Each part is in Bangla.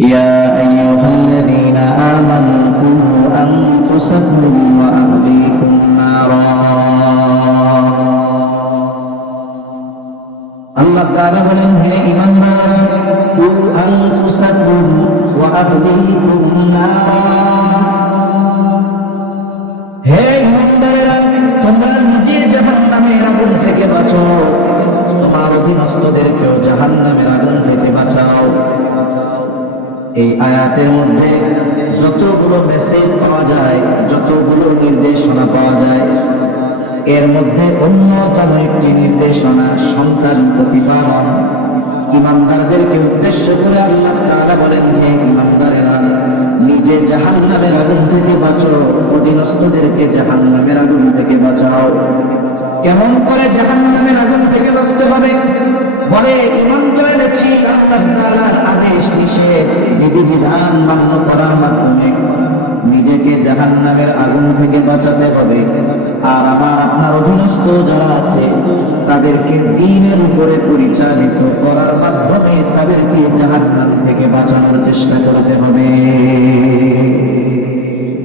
يا أيها الذين آمنوا قوا أنفسكم وأهليكم نارا আল্লাহ তাআলা বলেন, হে ঈমানদার, কু আনফুসাকুম ওয়া আহলিকুম নারা, হে ঈমানদারেরা, তোমরা নিজে জাহান্নামের আগুন থেকে বাঁচো, তোমার অধীনস্থদেরকেও জাহান্নামের আগুন থেকে বাঁচাও। এই আয়াতের মধ্যে যতগুলো মেসেজ পাওয়া যায়, যতগুলো নির্দেশনা পাওয়া যায়, এর মধ্যে অন্যতম একটি নির্দেশনা সন্তান প্রতিপালন। ঈমানদারদেরকে উদ্দেশ্য করে আল্লাহ তাআলা বলেন, হে ঈমানদারেরা, নিজে জাহান্নামের আগুন থেকে বাঁচো, অধীনস্থদেরকে জাহান্নামের আগুন থেকে বাঁচাও। কেমন করে জাহান্নামের আগুন থেকে বাঁচতে হবে? বলে, ঈমান তো এনেছি আল্লাহ তাআলার আদেশ নিষেধ বিধিবিধান মান্য করার মাধ্যমে নিজেকে জাহান্নামের আগুন থেকে বাঁচাতে হবে। আর আমার আপনার অধীনস্থ যারা আছে তাদেরকে দ্বীনের উপরে পরিচালিত করার মাধ্যমে তাদেরকে জাহান্নাম থেকে বাঁচানোর চেষ্টা করতে হবে।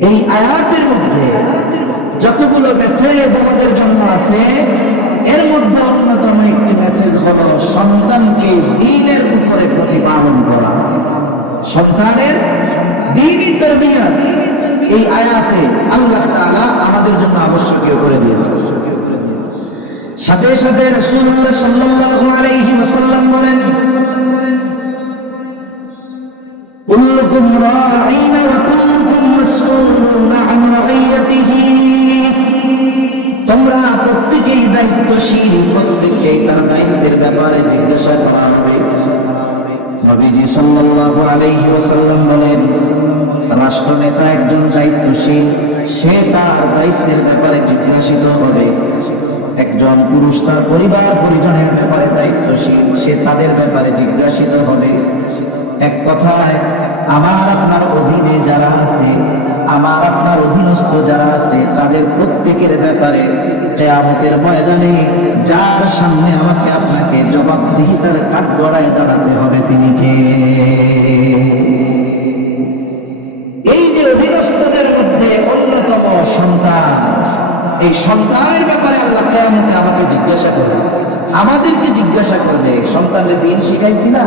এই আয়াতের মধ্যে যতগুলো মেসেজ আমাদের জন্য আছে, এর মধ্যে অন্যতম একটি মেসেজ হলো সন্তানকে দ্বীনের উপরে প্রতিপালন করা, সন্তানের দ্বীনি তারবিয়ত। এই আয়াতে আল্লাহ তাআলা আমাদের জন্য আবশ্যকীয় করে দিয়েছেন। সাথে সাথে রাসূলুল্লাহ সাল্লাল্লাহু আলাইহি ওয়াসাল্লাম বলেন, কুল্লুকুম রাঈন ওয়া কুল্লুকুম মাসউলুন আন রাইয়াতিহি, তোমরা প্রত্যেকেই দায়িত্বশীল, প্রত্যেকেই তার দায়িত্বের ব্যাপারে জিজ্ঞাসা করা হবে। নবীজি সাল্লাল্লাহু আলাইহি ওয়াসাল্লাম বলেন, রাষ্ট্রনেতা একজন দায়িত্বশীল, সে তার দায়িত্বের ব্যাপারে জিজ্ঞাসিত হবে। একজন পুরুষ তার পরিবার পরিজনের ব্যাপারে দায়িত্বশীল, সে তাদের ব্যাপারে জিজ্ঞাসিত হবে। এক কথায়, আমার আপনার অধীনে যারা আছে, আমার আপনার অধীনস্থ যারা আছে, তাদের প্রত্যেকের ব্যাপারে কিয়ামতের ময়দানে যার সামনে আমাকে আপনাকে জবাবদিহিতার কাঠগড়ায় দাঁড়াতে হবে, তিনি কে? এই যে অধীনস্থদের মধ্যে অন্যতম সন্তান, এই সন্তানের ব্যাপারে আল্লাহ কিয়ামতে আমাকে জিজ্ঞাসা করবে, আমাদেরকে জিজ্ঞাসা করবে, সন্তানের দিন শিখাইছি না?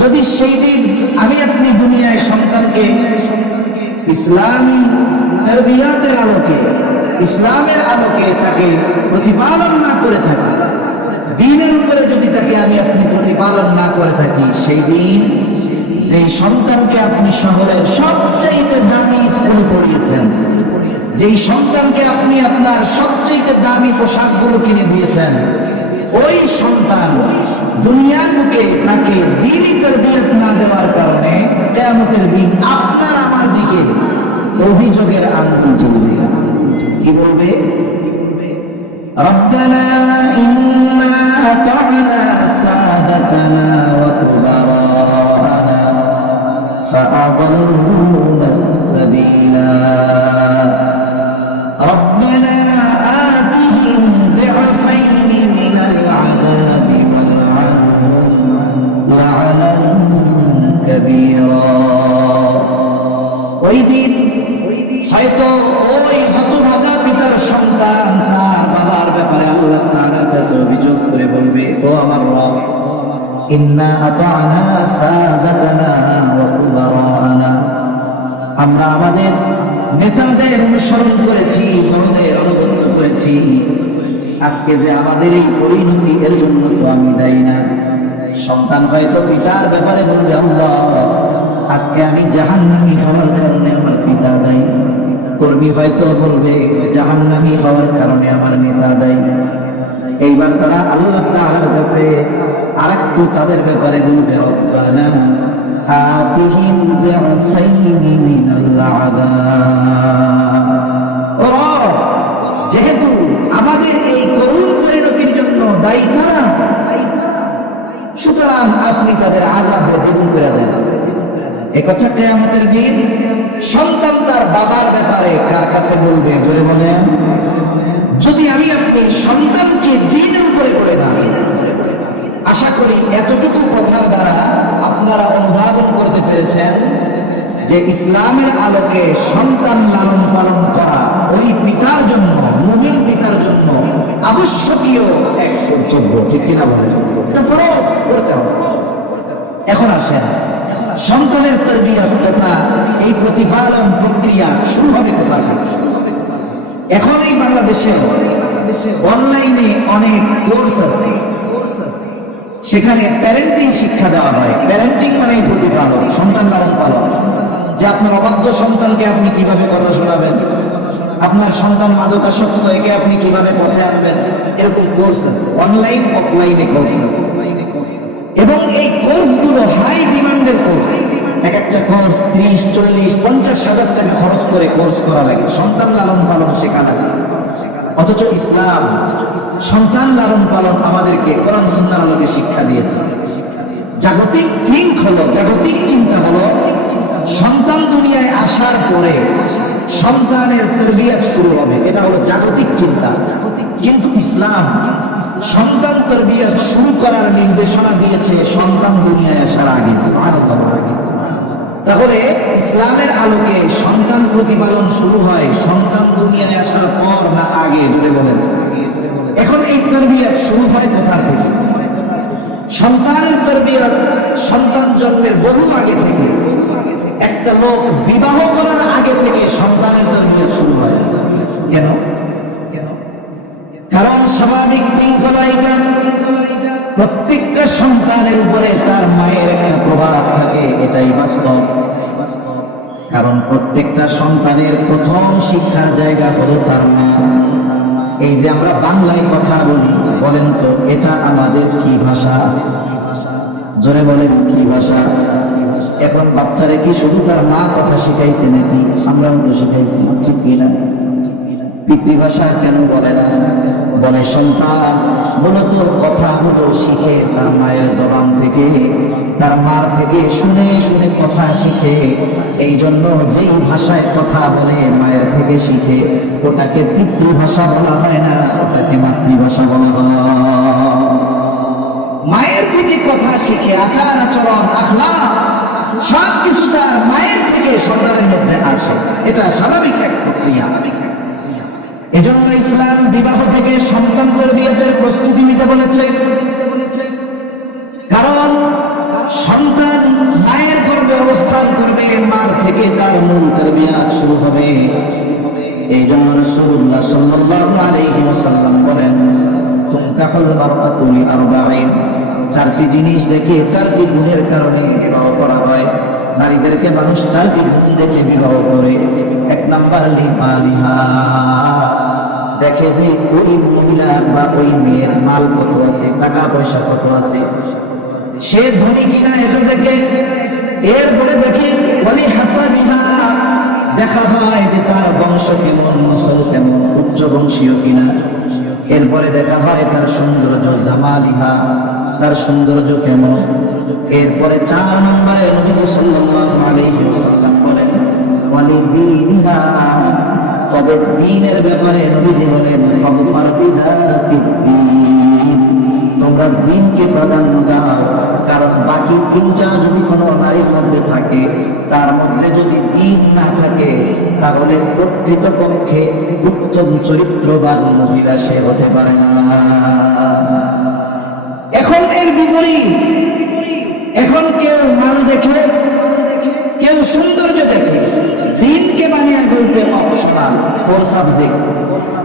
যদি সেই দিন আমি আপনি দুনিয়ায় সন্তানকে ইসলামী তারবিয়াতের আলোকে, ইসলামের আলোকে তাকে প্রতিপালন না করে থাকি, দ্বীনের উপরে যদি তাকে আমি আপনি প্রতিপালন না করে থাকি, সেই দিন যেই সন্তানকে আপনি শহরের সবচেয়ে দামি স্কুলে পড়িয়েছেন, যেই সন্তানকে আপনি আপনার সবচেয়ে দামি পোশাকগুলো কিনে দিয়েছেন, ওই সন্তান দুনিয়ার বুকে তাকে দ্বীনি তারবিয়ত না দেওয়ার কারণে কিয়ামতের দিন আপনার আমার দিকে অভিযোগের আঙ্গুল তুলবে। কি বলবে? রব্বানা ইন্না আতা'না সাদাতানা ওয়া কুবারানা ফাআদাল্লুনা আস-সাবিলা রব্বানা আতিহিম দি'ফাইনি মিনাল আযাবি ওয়াল'আনহুম লা'নান কাবীরা। ওই দিন হয়তো ওই হতভাগা পিতার সন্তান তার বাবার ব্যাপারে আল্লাহ তাআলার কাছে অভিযোগ করে বলবে, ও আমার রব, ইন্না আতা'না সাদাতানা ওয়া কুবারানা, আমরা আমাদের নেতাদের অনুসরণ করেছি, বড়দের অনুগত করেছি, আজকে যে আমাদের এই পরিণতি, এর জন্য তো আমি দায়ী না। সন্তান হয়তো পিতার ব্যাপারে বলবে, আল্লাহ, আজকে আমি জাহান্নামী হওয়ার কারণে আমার পিতা দায়ী। কর্মী হয়তো বলবে, জাহান্নামী হওয়ার কারণে আমার নেতা দায়ী। এইবার তারা আল্লাহ তাআলার কাছে আরেকটু তাদের ব্যাপারে বলবে, রব্বানা আতিহিম দি'ফাইনি মিনাল আযাব। ও রব, যেহেতু আমাদের এই করুণ পরিণতির জন্য দায়ী তারা, সুতরাং আপনি তাদের আযাব দ্বিগুণ করে দেন। একথা কিয়ামতের দিন সন্তান তার বাবার ব্যাপারে কার কাছে বলবে? জোরে বলেন। যদি আমি আপনি সন্তানকে দ্বীনের উপরে করে না, আশা করি এতটুকু কথার দ্বারা আপনারা অনুধাবন করতে পেরেছেন যে ইসলামের আলোকে সন্তান লালন পালন করা ওই পিতার জন্য, মুমিন পিতার জন্য আবশ্যকীয় এক কর্তব্য, ঠিক কিনা বলেন? এটা ফরজ করতে হবে। এখন আসেন, সন্তানের তরবিয়ত তথা এই প্রতিপালন প্রক্রিয়া শুরু হবে কোথা থেকে? এখন এই বাংলাদেশে অনলাইনে অনেক কোর্স আছে, সেখানে প্যারেন্টিং শিক্ষা দেওয়া হয়। প্যারেন্টিং মানে প্রতিপালন, সন্তান লালন পালন, যে আপনার অবাধ্য সন্তানকে আপনি কিভাবে কথা শোনাবেন, আপনার সন্তান মাদকাসক্ত, একে আপনি কিভাবে পথে আনবেন, এরকম কোর্স আছে, অনলাইন অফলাইনে কোর্স আছে। এবং এই কোর্সগুলো হাই ডিমান্ডের কোর্স। এক একটা কোর্স 30, 40, 50,000 টাকা খরচ করে কোর্স করা লাগে, সন্তান লালন পালন শেখা লাগে। অথচ ইসলাম সন্তান লালন পালন আমাদেরকে কোরআন সুন্নাহর আলোকে শিক্ষা দিয়েছে। জাগতিক থিঙ্ক হলো, জাগতিক চিন্তা হলো, সন্তান দুনিয়ায় আসার পরে সন্তানের তরবিয়ত শুরু হবে, এটা হলো জাগতিক চিন্তা। কিন্তু ইসলাম সন্তান তরবিয়ত শুরু করার নির্দেশনা দিয়েছে সন্তান দুনিয়ায় আসার আগে। তাহলে ইসলামের আলোকে সন্তান প্রতিপালন শুরু হয় সন্তান দুনিয়ায় আসার পর না আগে? জুড়ে বলেন। এখন এই তরবিয়ত শুরু হয় কোথা থেকে? সন্তানের তরবিয়ত সন্তান জন্মের বহু আগে থেকে। একটা লোক বিবাহ করার আগে থেকে সন্তানের তরবিয়ত শুরু হয়। কেন? কারণ স্বাভাবিক থিঙ্ক হলো এটা, প্রত্যেকটা সন্তানের উপরে তার মায়ের একটা প্রভাব থাকে, এটাই বাস্তব। কারণ প্রত্যেকটা সন্তানের প্রথম শিক্ষার জায়গা হলো তার মা। এই যে আমরা বাংলায় কথা বলি, বলেন তো এটা আমাদের কি ভাষা? জোরে বলেন, কি ভাষা? এখন বাচ্চারে কি শুধু তার মা কথা শিখাইছে নাকি? আমরাও তো শিখাইছি, ঠিক কিনা? পিতৃভাষা কেন বলে না? বলে সন্তান মূলত কথাগুলো শিখে তার মায়ের জবান থেকে, তার মার থেকে শুনে শুনে কথা শিখে। এই জন্য যেই ভাষায় কথা বলে মায়ের থেকে শিখে, ওটাকে পিতৃভাষা বলা হয় না, ওটাকে মাতৃভাষা বলা হয়। মায়ের থেকে কথা শিখে, আচার আচরণ, আখলাক সবকিছু তার মায়ের থেকে সন্তানের মধ্যে আসে, এটা স্বাভাবিক এক প্রক্রিয়া। এজন্য ইসলাম বিবাহ থেকে সন্তান তরবিয়তের প্রস্তুতি নিতে বলেছে। কারণ সন্তান মায়ের গর্ভে অবস্থান করবে, মার থেকে তার মূল তরবিয়ত শুরু হবে। এই জন্য রাসূলুল্লাহ সাল্লাল্লাহু আলাইহি ওয়াসাল্লাম বলেন, তুনকাহুল মারআতু লিআরবাঈন, চারটি জিনিস দেখে, চারটি গুণের কারণে বিবাহ করা হয়। নারীদেরকে মানুষ চারটি গুণ দেখে বিবাহ করে। এক নাম্বার লিমালিহা, দেখে যে ওই মহিলা বা ওই মেয়ের মাল কত আছে, টাকা পয়সা কত আছে, সে ধনী কিনা এটা দেখে। এরপরে দেখে ওয়ালি হাসাবিহা, দেখা হয় যে তার বংশ কেমন, নসল কেমন, উচ্চ বংশীয় কিনা। এরপরে দেখা হয় তার সৌন্দর্য, জামালিহা, তার সৌন্দর্য কেমন। এরপরে 4 নম্বরে নবী সাল্লাল্লাহু আলাইহি ওয়াসাল্লাম বলেন ওয়ালিদীনিহা, তবে দ্বীনের ব্যাপারে নবীজি বলেন ফাযফার বিযাতিদ্দীন, তোমরা দ্বীনকে প্রাধান্য দাও। কারণ বাকি 3টা যদি কোনো নারীর মধ্যে থাকে, তার মধ্যে যদি দ্বীন না থাকে, তাহলে প্রকৃতপক্ষে উত্তম চরিত্রবান মহিলা সে হতে পারে না। এখন এর বিপরীত, এখন কেউ মাল দেখে, কেউ সৌন্দর্য দেখে, দ্বীনকে বানিয়ে ফেলতে অপশনাল, 4 সাবজেক্ট।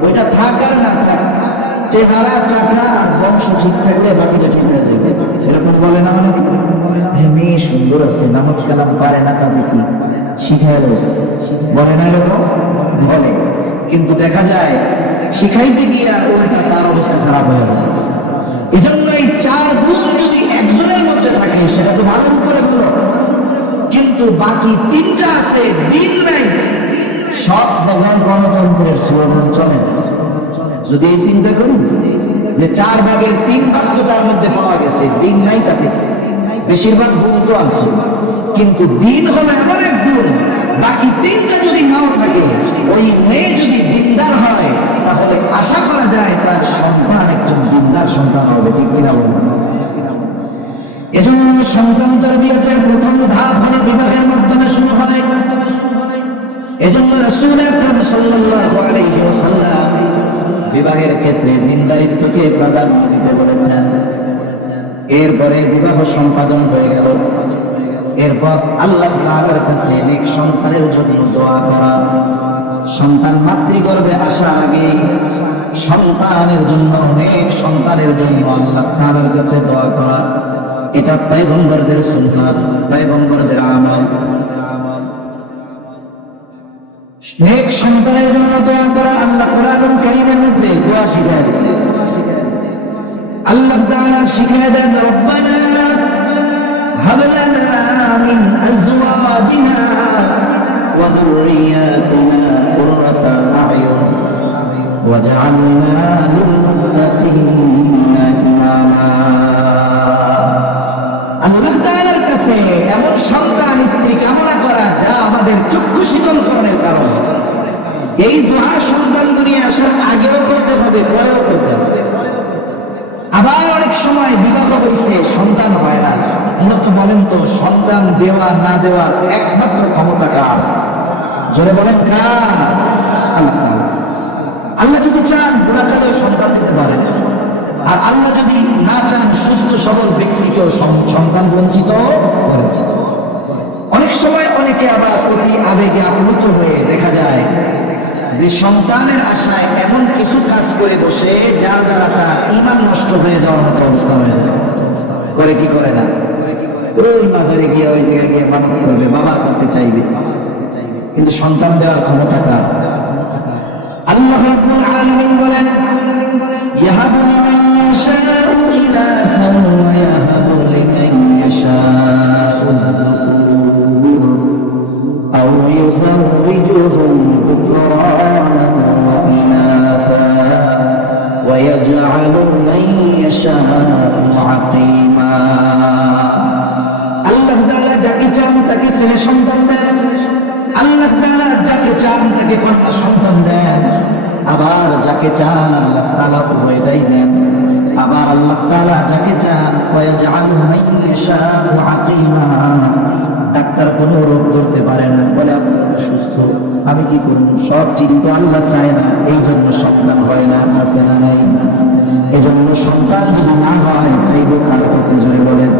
ওইটা থাকার না থাক, চেহারা, টাকা আর বংশ ঠিক থাকলে বাকিটা ঠিক হয়ে যাবে, এরকম বলে না? অনেকে মেয়ে সুন্দর আছে, নামাজ কালাম পারে না, তাতে কি শিখায় বলে না? এরকম বলে, কিন্তু দেখা যায় শিখাইতে গিয়া ওইটা তার অবস্থা খারাপ হয়ে যায়। এই জন্য এই 4 গুণ যদি একজনের মধ্যে থাকে, সেটা তো ভালোর উপরে ভালো, কিন্তু বাকি 3টা আছে, দ্বীন নাই, সব জায়গায় গণতন্ত্রের স্লোগান চলে না। যদি এই চিন্তা করি যে 4 ভাগের 3 ভাগ তো তার মধ্যে পাওয়া গেছে, দ্বীন নাই, তাতে বেশিরভাগ গুণ তো আছে, কিন্তু দ্বীন হলো এমন এক গুণ, বাকি 3টা যদি নাও থাকে, ওই মেয়ে যদি দ্বীনদার হয়, তাহলে আশা করা যায় তার সন্তান একজন দ্বীনদার সন্তান হবে, ঠিক কিনা বলবেন? এজন্য সন্তান তরবিয়তের প্রথম ধাপ হলো বিবাহ। এজন্য রাসূল আকরাম সাল্লাল্লাহু আলাইহি ওয়াসাল্লাম বিবাহের ক্ষেত্রে দিনদারিত্বকে প্রাধান্য দিতে বলেছেন। এরপরে বিবাহ সম্পাদন হয়ে গেল, এরপর আল্লাহ তাআলার কাছে নেক সন্তানের জন্য দোয়া করা। সন্তান মাতৃগর্ভে আসার আগে সন্তানের জন্য, নেক সন্তানের জন্য আল্লাহ তাআলার কাছে দোয়া করা, এটা পয়গম্বরদের সুন্নাত, পয়গম্বরদের আমল। নেক সন্তানের জন্য দোয়া করা আল্লাহ কোরআনুল কারীমের মধ্যে দোয়া শিখিয়ে দিয়েছে। আল্লাহ তাআলা শিখিয়ে দেন, রব্বানা হাব লানা মিন আজওয়াজিনা ওয়া যুররিয়াতিনা কুররাতা আ'য়ুন ওয়াজআলনা লিল মুত্তাকিনা ইমামা। আল্লাহ তাআলার কাছে এমন সন্তান স্ত্রী কামনা করা যা আমাদের চক্ষু শীতলকরণের কারণ। এই দোয়া সন্তান দুনিয়া আসার আগেও করতে হবে, পরেও করতে হবে। আবার অনেক সময় বিবাহ হয়েছে, সন্তান হয় না। মূলত বলেন তো, সন্তান দেওয়া না দেওয়ার একমাত্র ক্ষমতা কার? জোরে বলেন কার? আল্লাহ। আল্লাহ যদি চান বুড়াকালেও সন্তান দিতে পারেন, আর আল্লাহ যদি না চান সুস্থ সবল ব্যক্তিকেও সন্তান বঞ্চিত করেন। অনেক সময় অনেকে আবার অতি আবেগে আপ্লুত হয়ে দেখা যায় যে সন্তানের আশায় এমন কিছু কাজ করে বসে যার দ্বারা তার ঈমান নষ্ট হয়ে যাওয়ার মতো অবস্থা হয়ে যায়। করে কি করে না? ওই মাজারে গিয়ে ওই জায়গায় গিয়ে মানত করবে, বাবার কাছে চাইবে, কিন্তু সন্তান দেওয়ার ক্ষমতা কার? আল্লাহ রাব্বুল আলামিন বলেন, ইয়াহাবু লিমান ইয়াশাউ ইনাসান ওয়া ইয়াহাবু লিমান ইয়াশাউ যুকুর আও ইউযাওwijuhum যুকরানা ওয়া ইনাসা ওয়া ইয়াজআলু মান ইয়াশাউ আকিমা। আল্লাহ তাআলা যাকে চান তাকে ছেলে সন্তান দেন, আল্লাহ তাআলা যাকে চান তাকে কন্যা সন্তান দেন, আবার যাকে চান আল্লাহ তাআলা উভয়টাই দেন। আবার আল্লাহ তাআলা যাকে চান ওয়াজআলু মান ইয়াশাউ আকিমা। ডাক্তার কোনো রোগ ধরতে পারে না, বলে আপনারা তো সুস্থ, আমি কি করব? সব ঠিক তো আল্লাহ চায় না, এই জন্য সন্তান হয় না। আছে না নাই? এই জন্য সন্তান যদি না হয় চাইবো কার কাছে? জোরে বলেন।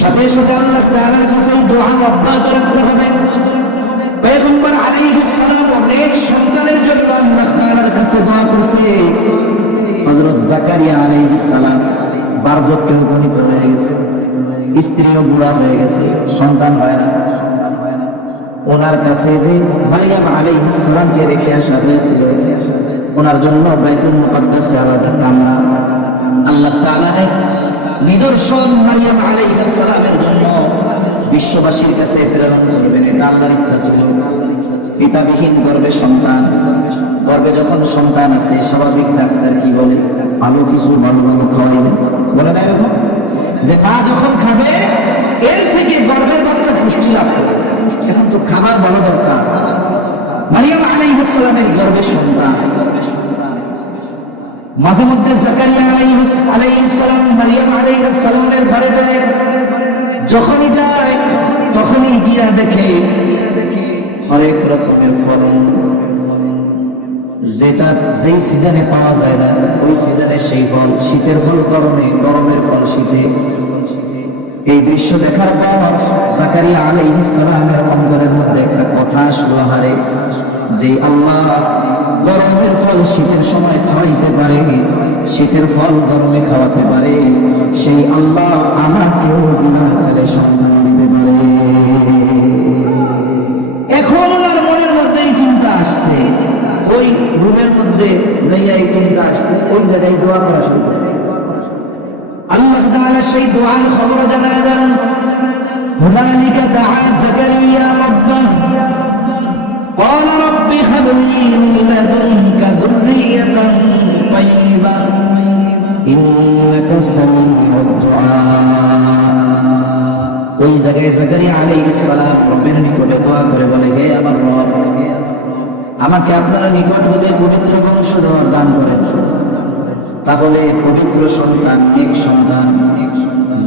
সাথে সাথে আল্লাহ তাআলার কাছে দোয়া অব্যাহত রাখতে হবে। পয়গম্বর আলাইহিস সালাম অনেক সন্তানের জন্য আল্লাহ তাআলার কাছে দোয়া করছে। হযরত জাকারিয়া আলাইহিস সালাম বার্ধক্যে উপনীত হয়ে গেছে, স্ত্রীও বুড়া হয়ে গেছে, সন্তান হয় না। ওনার কাছে যে মারিয়াম আলাইহিস সালামকে রেখে আসা হয়েছিল, ওনার জন্য বাইতুল মুকাদ্দাসে আলাদা কামরা আল্লাহ তাআলা এক নিদর্শন মারিয়াম আলাইহিস সালামের জন্য বিশ্ববাসীর কাছে প্রেরণ করবেন। এটা আল্লাহর ইচ্ছা ছিল। পিতাবিহীন গর্ভে সন্তান, গর্ভে যখন সন্তান আছে স্বাভাবিক ডাক্তার কি বলে? ভালো কিছু ভালো ভালো খাওয়াইবে, বলে না এরকম? যে মা যখন খাবে এর থেকে গর্ভের বাচ্চা পুষ্টি লাভ করে। এখন তো খাবার ভালো দরকার। মারিয়াম আলাইহিস সালামের গর্ভে সন্তান। মাঝে মধ্যে জাকারিয়া আলাইহিস সালাম মারিয়াম আলাইহিস সালামের ঘরে যায়। যখনই যায় তখনই গিয়া দেখে অনেক রকমের ফল, যেটা যেই সিজনে পাওয়া যায় না ওই সিজনে সেই ফল। শীতের ফল গরমে, গরমের ফল শীতে। এই দৃশ্য দেখার পর জাকারিয়া আলাইহিস সালামের অন্তরের মধ্যে একটা কথা আসলো, আহারে, যে আল্লাহ গরমের ফল শীতের সময় খাওয়াইতে পারে, শীতের ফল গরমে খাওয়াতে পারে, সেই আল্লাহ আমাকেও গুনাহকালে সন্তান দিতে পারে। এখন ওনার মনের মধ্যে এই চিন্তা আসছে, ওই রুমের মধ্যে যাইয়া এই চিন্তা আসছে, ওই জায়গায় দোয়া করা শুরু করছে। আল্লাহ তাআলা সেই দোয়ার খবর জানায় দেন, হুনালিকা দাআ জাকারিয়া রাব্বাহু ক্বালা রাব্বি হাব লি মিন লাদুনকা যুররিয়াতান তাইয়্যিবাতান ইন্নাকা সামিউদ দুআ। ওই জায়গায় জাকারিয়া আলাইহিস সালাম রবের নিকটে দোয়া করে বলে, হে আমার রব, আমাকে আপনারা নিকট হতে পবিত্র বংশধর দান করেন, তাহলে পবিত্র সন্তান, নেক সন্তান।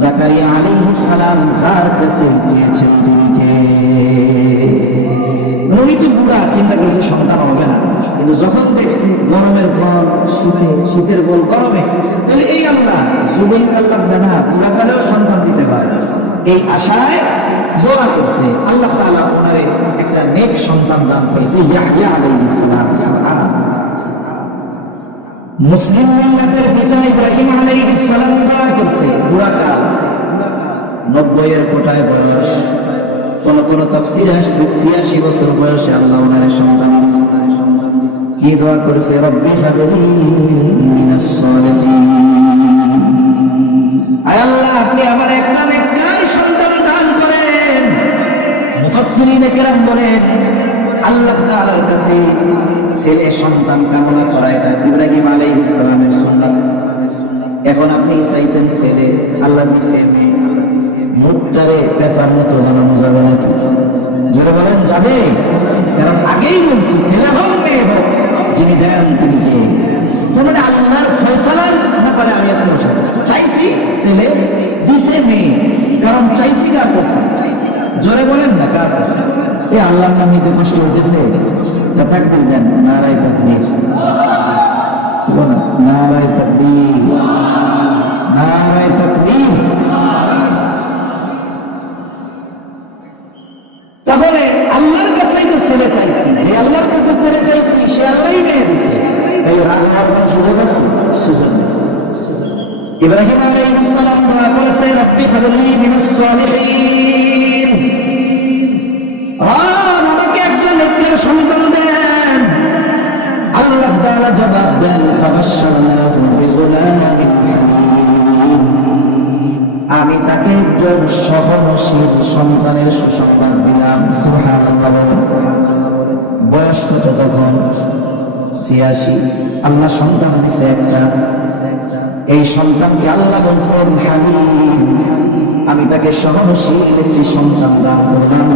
জাকারিয়া আলাইহিস সালাম যার কাছে চেয়েছেন তিনি কে? উনি তো বুড়া, কিন্তু যখন দেখছি গরমের ফল শীতে, শীতের ফল গরমে, তাহলে এই আল্লাহ যুবকাল লাগবে না, পুরাকালেও সন্তান দিতে পারে, এই আশায় দোয়া করছে। আল্লাহ তাআলা ওনারে একটা নেক সন্তান দান করেছে, ইয়াহইয়া আলাইহিস সালাম। মুসলিম মিল্লাতের পিতা ইব্রাহিম আলাইহিস সালাম দোয়া করছে পুরাকাল, 90 এর কোটায় বয়স, কোন তাফসীরে আসছে 86 বছর বয়সে আল্লাহ ওনারে সন্তান দিয়েছে। কি দোয়া করেছে? রব্বি হাবলি মিনাস সালিহিন, আয় আল্লাহ আপনি আমার একটা নেককার সন্তান দান করেন। মুফাসসিরিনে কেরাম বলেন আল্লাহ তাআলার কাছে ছেলে সন্তান কামনা করা এটা ইব্রাহিম আলাইহিস সালামের সুন্নাত। এখন আপনি চাইছেন ছেলে, আল্লাহ দিয়েছে মেয়ে, মুখটারে পেঁচার মতো বানানো যাবে নাকি? জোরে বলেন যাবে? কারণ আগেই বলছি ছেলে হোক মেয়ে হোক, যিনি দেন তিনি কে? তার মানে আল্লাহর ফয়সালার ব্যাপারে আমি এত চাইছি ছেলে, দিছে মেয়ে, কারণ চাইছি কার কাছে? জোরে বলেন না কার কাছে? এ আল্লাহর নাম নিতে কষ্ট হইতেছে, তাকবীর দেন, নারায়ে তাকবীর, নারায়ে তাকবীর, নারায়ে তাকবীর। তাহলে আল্লাহর কাছেই তো ছেলে চাইছি, যে আল্লাহর কাছে ছেলে চাইছি সে আল্লাহই মেয়ে দিছে, তাই রাগ হওয়ার কোনো সুযোগ আছে? সুযোগ নেই। ইব্রাহিম আলাইহিস সালাম দোয়া করেছে রব্বি হাবলি মিনাস সালিহিন, আমাকে একজন নেককার সন্তান দেন। আল্লাহ তাআলা জবাব দেন ফাবাশশারনাহু বিগুলামিন হালিম, আমি তাকে একজন সহনশীল সন্তানের সুসংবাদ দিলাম। সুবহানাল্লাহ। বয়স কত তখন? 86। আল্লাহ সন্তান দিছে একটা, এই সন্তানকে আল্লাহ বলছেন হালিম, আমি তাকে সহনশীল একটি সন্তান দান করলাম।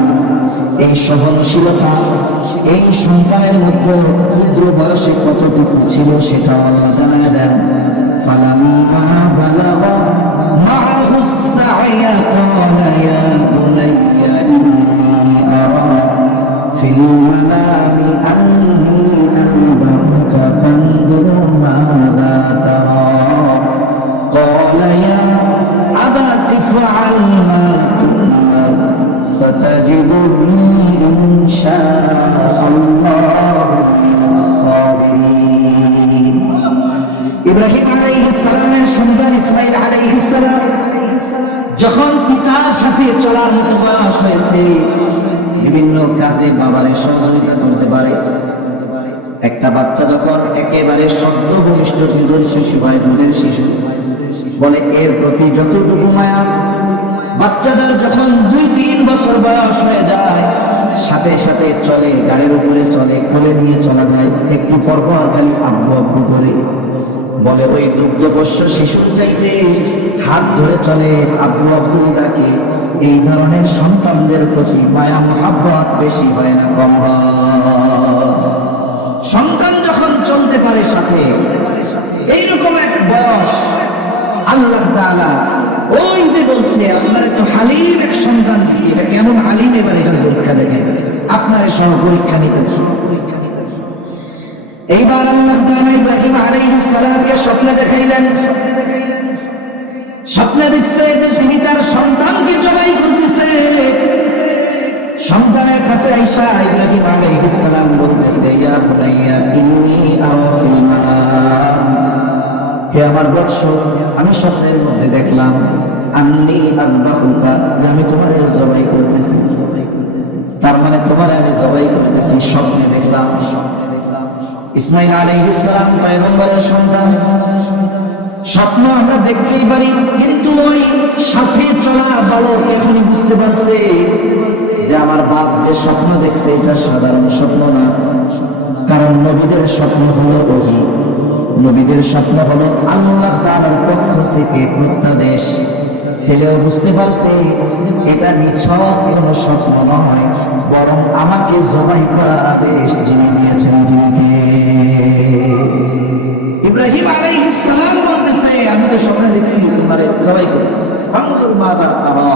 এই সহনশীলতা এই সন্তানের মধ্যে ক্ষুদ্র বয়সে কতটুকু ছিল সেটা আল্লাহ জানায় দেন। ফালাম্মা বালাগা মা'হু السعي قال يا بني إني أرى في المنام أني أذبحك فانظر ماذا ترى قال يا أبت افعل ما تؤمر ستجدني إن شاء الله من الصابرين। ইব্রাহিম আলাইহিস সালামের সন্তান ইসমাঈল আলাইহিস সালাম যখন পিতার সাথে চলার মতো বয়স হয়েছে, বিভিন্ন কাজে বাবারে সহযোগিতা করতে পারে। একটা বাচ্চা যখন একেবারে সদ্য ভূমিষ্ঠ দুধের শিশু হয়, দুধের শিশু বলে এর প্রতি যতটুকু মায়া, বাচ্চাটার যখন 2-3 বছর বয়স হয়ে যায়, সাথে সাথে চলে, গাড়ির উপরে চলে, কোলে নিয়ে চলা যায়, একটু পরপর খালি আব্বু আব্বু করে বলে। ওই দুগ্ধপোষ্য শিশুর চাইতে হাত ধরে চলে, আব্বু আব্বু ডাকে। এই ধরনের সন্তানদের প্রতি মায়া মহাব্বত বেশি হয় না কম হয়? সন্তান যখন চলতে পারে সাথে, এইরকম এক বয়স আল্লাহ তাআলা ওই যে বলছে আপনারে তো হালিম এক সন্তান দিছি, এটা কেমন হালিম এবার এটার পরীক্ষা দেখেন, আপনারে সহ পরীক্ষা নিতেছি। এইবার আল্লাহ তাআলা ইব্রাহিম আলাইহিস সালামকে স্বপ্নে দেখাইলেন। স্বপ্নে দেখছে যে তিনি তার সন্তানকে জবাই করতেছে। সন্তানের কাছে আয়েশা ইব্রাহিম আলাইহিস সালাম বলতেছে ইয়া বুনাইয়া ইন্নী আরা ফিল মানাম, হে আমার বৎস, আমি স্বপ্নের মধ্যে দেখলাম আন্নী আযবাহুকা, যে আমি তোমারে জবাই করতেছি। তার মানে তোমারে আমি জবাই করতেছি, স্বপ্নে দেখলাম। ইসমাঈল আলাইহিস সালাম পয়গম্বরের সন্তান, স্বপ্ন আমরা দেখতেই পারি, কিন্তু ওই সাথে চলা বালক এখনই বুঝতে পারছে যে আমার বাপ যে স্বপ্ন দেখছে এটা সাধারণ স্বপ্ন না। কারণ নবীদের স্বপ্ন হলো ওহী, নবীদের স্বপ্ন হলো আল্লাহ তাআলার পক্ষ থেকে প্রত্যাদেশ। ছেলেও বুঝতে পারছে এটা নিছক কোনো স্বপ্ন নয়, বরং আমাকে জবাই করার আদেশ যিনি দিয়েছেন তিনি কে? ইব্রাহিম আলাইহিস সালাম বলতেছে আমি তো স্বপ্নে দেখছি তোমারে জবাই করতেছি, ফানজুর মাযা তারা,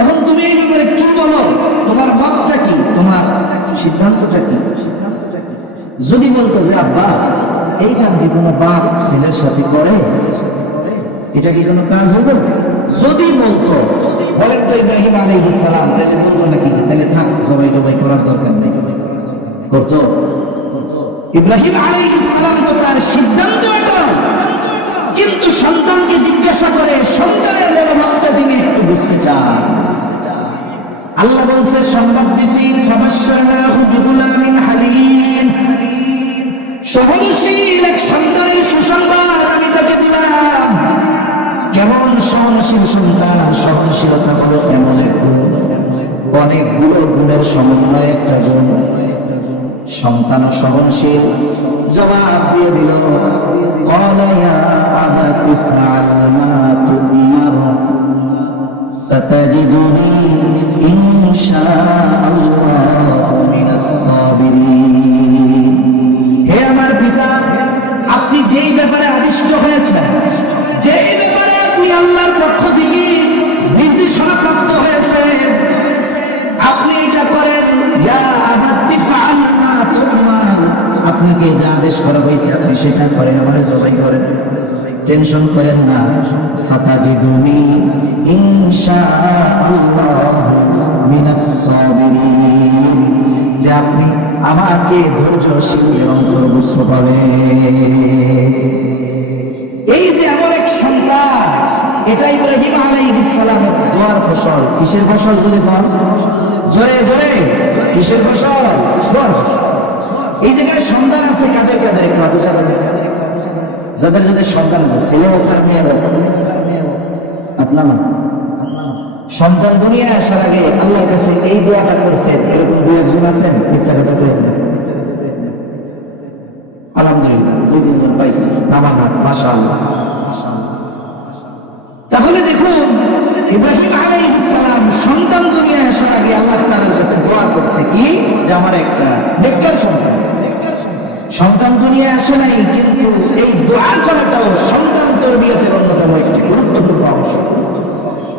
এখন তুমি এই ব্যাপারে কি বলো, তোমার মতটা কি, তোমার সিদ্ধান্তটা কি? যদি বলতো যে আব্বা এই কাজটি কোনো বাপ ছেলের সাথে করে, এটা কি কোনো কাজ হলো? যদি বলতো, বলেন তো ইব্রাহিম আলাইহিস সালাম তাহলে বলতো নাকি যে তাহলে থাক জবাই টবাই করার দরকার নেই? করতো? ইব্রাহিম আলাইহিস সালাম তো তার সিদ্ধান্ত এটা, কিন্তু সন্তানকে জিজ্ঞাসা করে সন্তানের মনোভাবটা তিনি একটু বুঝতে চান। আল্লাহ বলছে সংবাদ দিছি ফাবাশশারনাহু বিগুলামিন হালিম, সহনশীল এক সন্তানের সুসংবাদ আমি তাকে দিলাম। কেমন সহনশীল সন্তান? সহনশীলতা হলো এমন এক গুণ, অনেকগুলো গুণের সমন্বয় একটা গুণ। সন্তান সহনশীল, জবাব দিয়ে দিল ক্বালা ইয়া আবাতি ফাআল মা তু'মার সাতাজিদুনি ইনশাআল্লাহু মিনাস সাবিরিন। হে আমার পিতা, আপনি যেই ব্যাপারে আদিষ্ট হয়েছেন, যেই ব্যাপারে আপনি আল্লাহর পক্ষ থেকে নির্দেশনা প্রাপ্ত হয়েছে, আপনি এটা করেন। ইয়া আবাতি ফাআল মা তু'মার, আপনাকে যা আদেশ করা হয়েছে আপনি সেটা করেন, আমারে জবাই করেন, টেনশন করেন না। সাতাজিদুনি ইনশাআল্লাহু মিনাস সাবিরিন, যে আপনি আমাকে ধৈর্যশীলের অন্তর্ভুক্ত পাবেন। এই যে এমন এক সন্তান, এটা ইব্রাহিম আলাইহিস সালামের দোয়ার ফসল। কিসের ফসল? জোরে বল, জোরে জোরে, কিসের ফসল? দোয়ার ফসল। এই জায়গায় সন্তান আছে কাদের কাদের? একটু হাতে চালা দেন। যাদের যাদের সন্তান আছে, ছেলে হোক আর মেয়ে হোক, আপনার না সন্তান দুনিয়ায় আসার আগে আল্লাহর কাছে এই দোয়াটা করছেন, এরকম দুই একজন আছেন? মিথ্যা কথা করেছেন? আলহামদুলিল্লাহ, দুই তিনজন পাইছি, আমার হাত, মাশাআল্লাহ। তাহলে দেখুন, ইব্রাহিম আলাইহিস সালাম সন্তান দুনিয়ায় আসার আগে আল্লাহ তাআলার কাছে দোয়া করছে কি? যে আমার একটা নেককার সন্তান। সন্তান দুনিয়ায় আসে নাই, কিন্তু এই দোয়া করাটাও সন্তান তরবিয়তের অন্যতম একটি গুরুত্বপূর্ণ অংশ,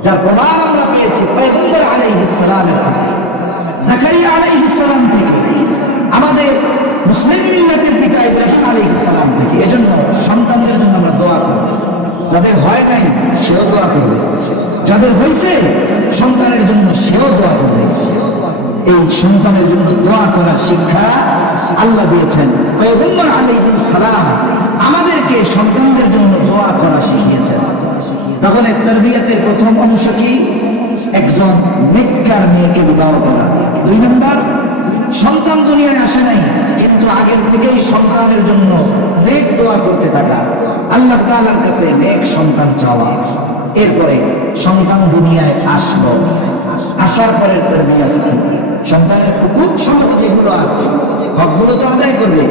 যার প্রমাণ আমরা পেয়েছি পয়গম্বর আলাইহিস সালামের থেকে, জাকারিয়া আলাইহিস সালাম থেকে, আমাদের মুসলিম মিল্লাতের পিতা ইব্রাহিম আলাইহিস সালাম থেকে। এজন্য সন্তানদের জন্য আমরা দোয়া করব। যাদের হয় নাই সেও দোয়া করবে, যাদের হয়েছে সন্তানের জন্য সেও দোয়া করবে। এই সন্তানের জন্য দোয়া করার শিক্ষা আল্লাহ দিয়েছেন। পয়গম্বর আলাইহিস সালাম আমাদেরকে সন্তানদের জন্য দোয়া করা শিখিয়েছেন। তাহলে তারবিয়াতের প্রথম অংশ কি? একজন নেককার মেয়েকে বিবাহ করা। দুই নম্বর, সন্তান দুনিয়ায় আসে নাই, কিন্তু আগের থেকেই সন্তানের জন্য নেক দোয়া করতে থাকা, আল্লাহ তাআলার কাছে নেক সন্তান চাওয়া। এরপরে সন্তান দুনিয়ায় আসলো, আসার পরের তারবিয়া কি? সন্তানের হুকুম সমূহ যেগুলো আছে, হকগুলো তো আদায় করবে,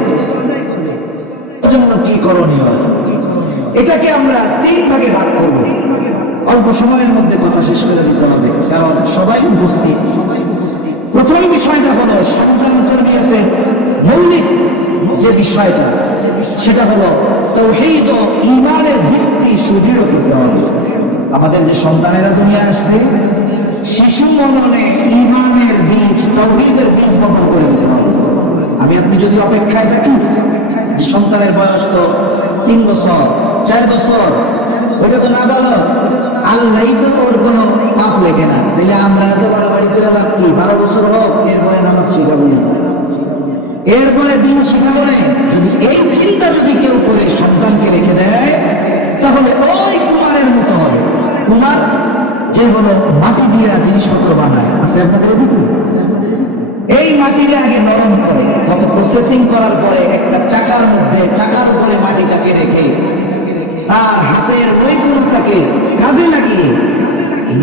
এজন্য কি করণীয় আছে? এটাকে আমরা তিন ভাগে ভাগ করব। অল্প সময়ের মধ্যে কথা শেষ করে দিতে হবে, কারণ সবাই উপস্থিত। প্রথম বিষয়টা হলো সন্তান তারবিয়াতের মৌলিক যে বিষয়টা, সেটা হলো তাওহীদ ও ঈমানের ভিত্তি সুদৃঢ় করতে হবে। আমাদের যে সন্তানেরা দুনিয়া আসছে, শিশু মননে ঈমানের বীজ, তাওহীদের বীজ বপন করে দিতে হবে। আমি আপনি যদি অপেক্ষায় থাকি, সন্তানের বয়স তো 3 বছর 4 বছর, ওটা তো নাবালক, আল্লাহ তো ওর কোনো পাপ লেখে না, তাহলে আমরা তো বাড়াবাড়ি করে লাভ কি? 12 বছর হোক, এরপরে নামাজ শিখাবো, এরপরে দিন শিখাবো না। যদি এই চিন্তা যদি কেউ করে সন্তানকে রেখে দেয়, তাহলে ওই কুমারের মতো হয়। কুমার যে হলো মাটি দিয়ে জিনিসপত্র বানায়, আছে আপনাদের এদিকে? এই মাটিকে আগে নরম করে, কত প্রসেসিং করার পরে একটা চাকার মধ্যে, চাকার উপরে মাটিটাকে রেখে তার হাতের নৈপুণ্যতাকে কাজে লাগিয়ে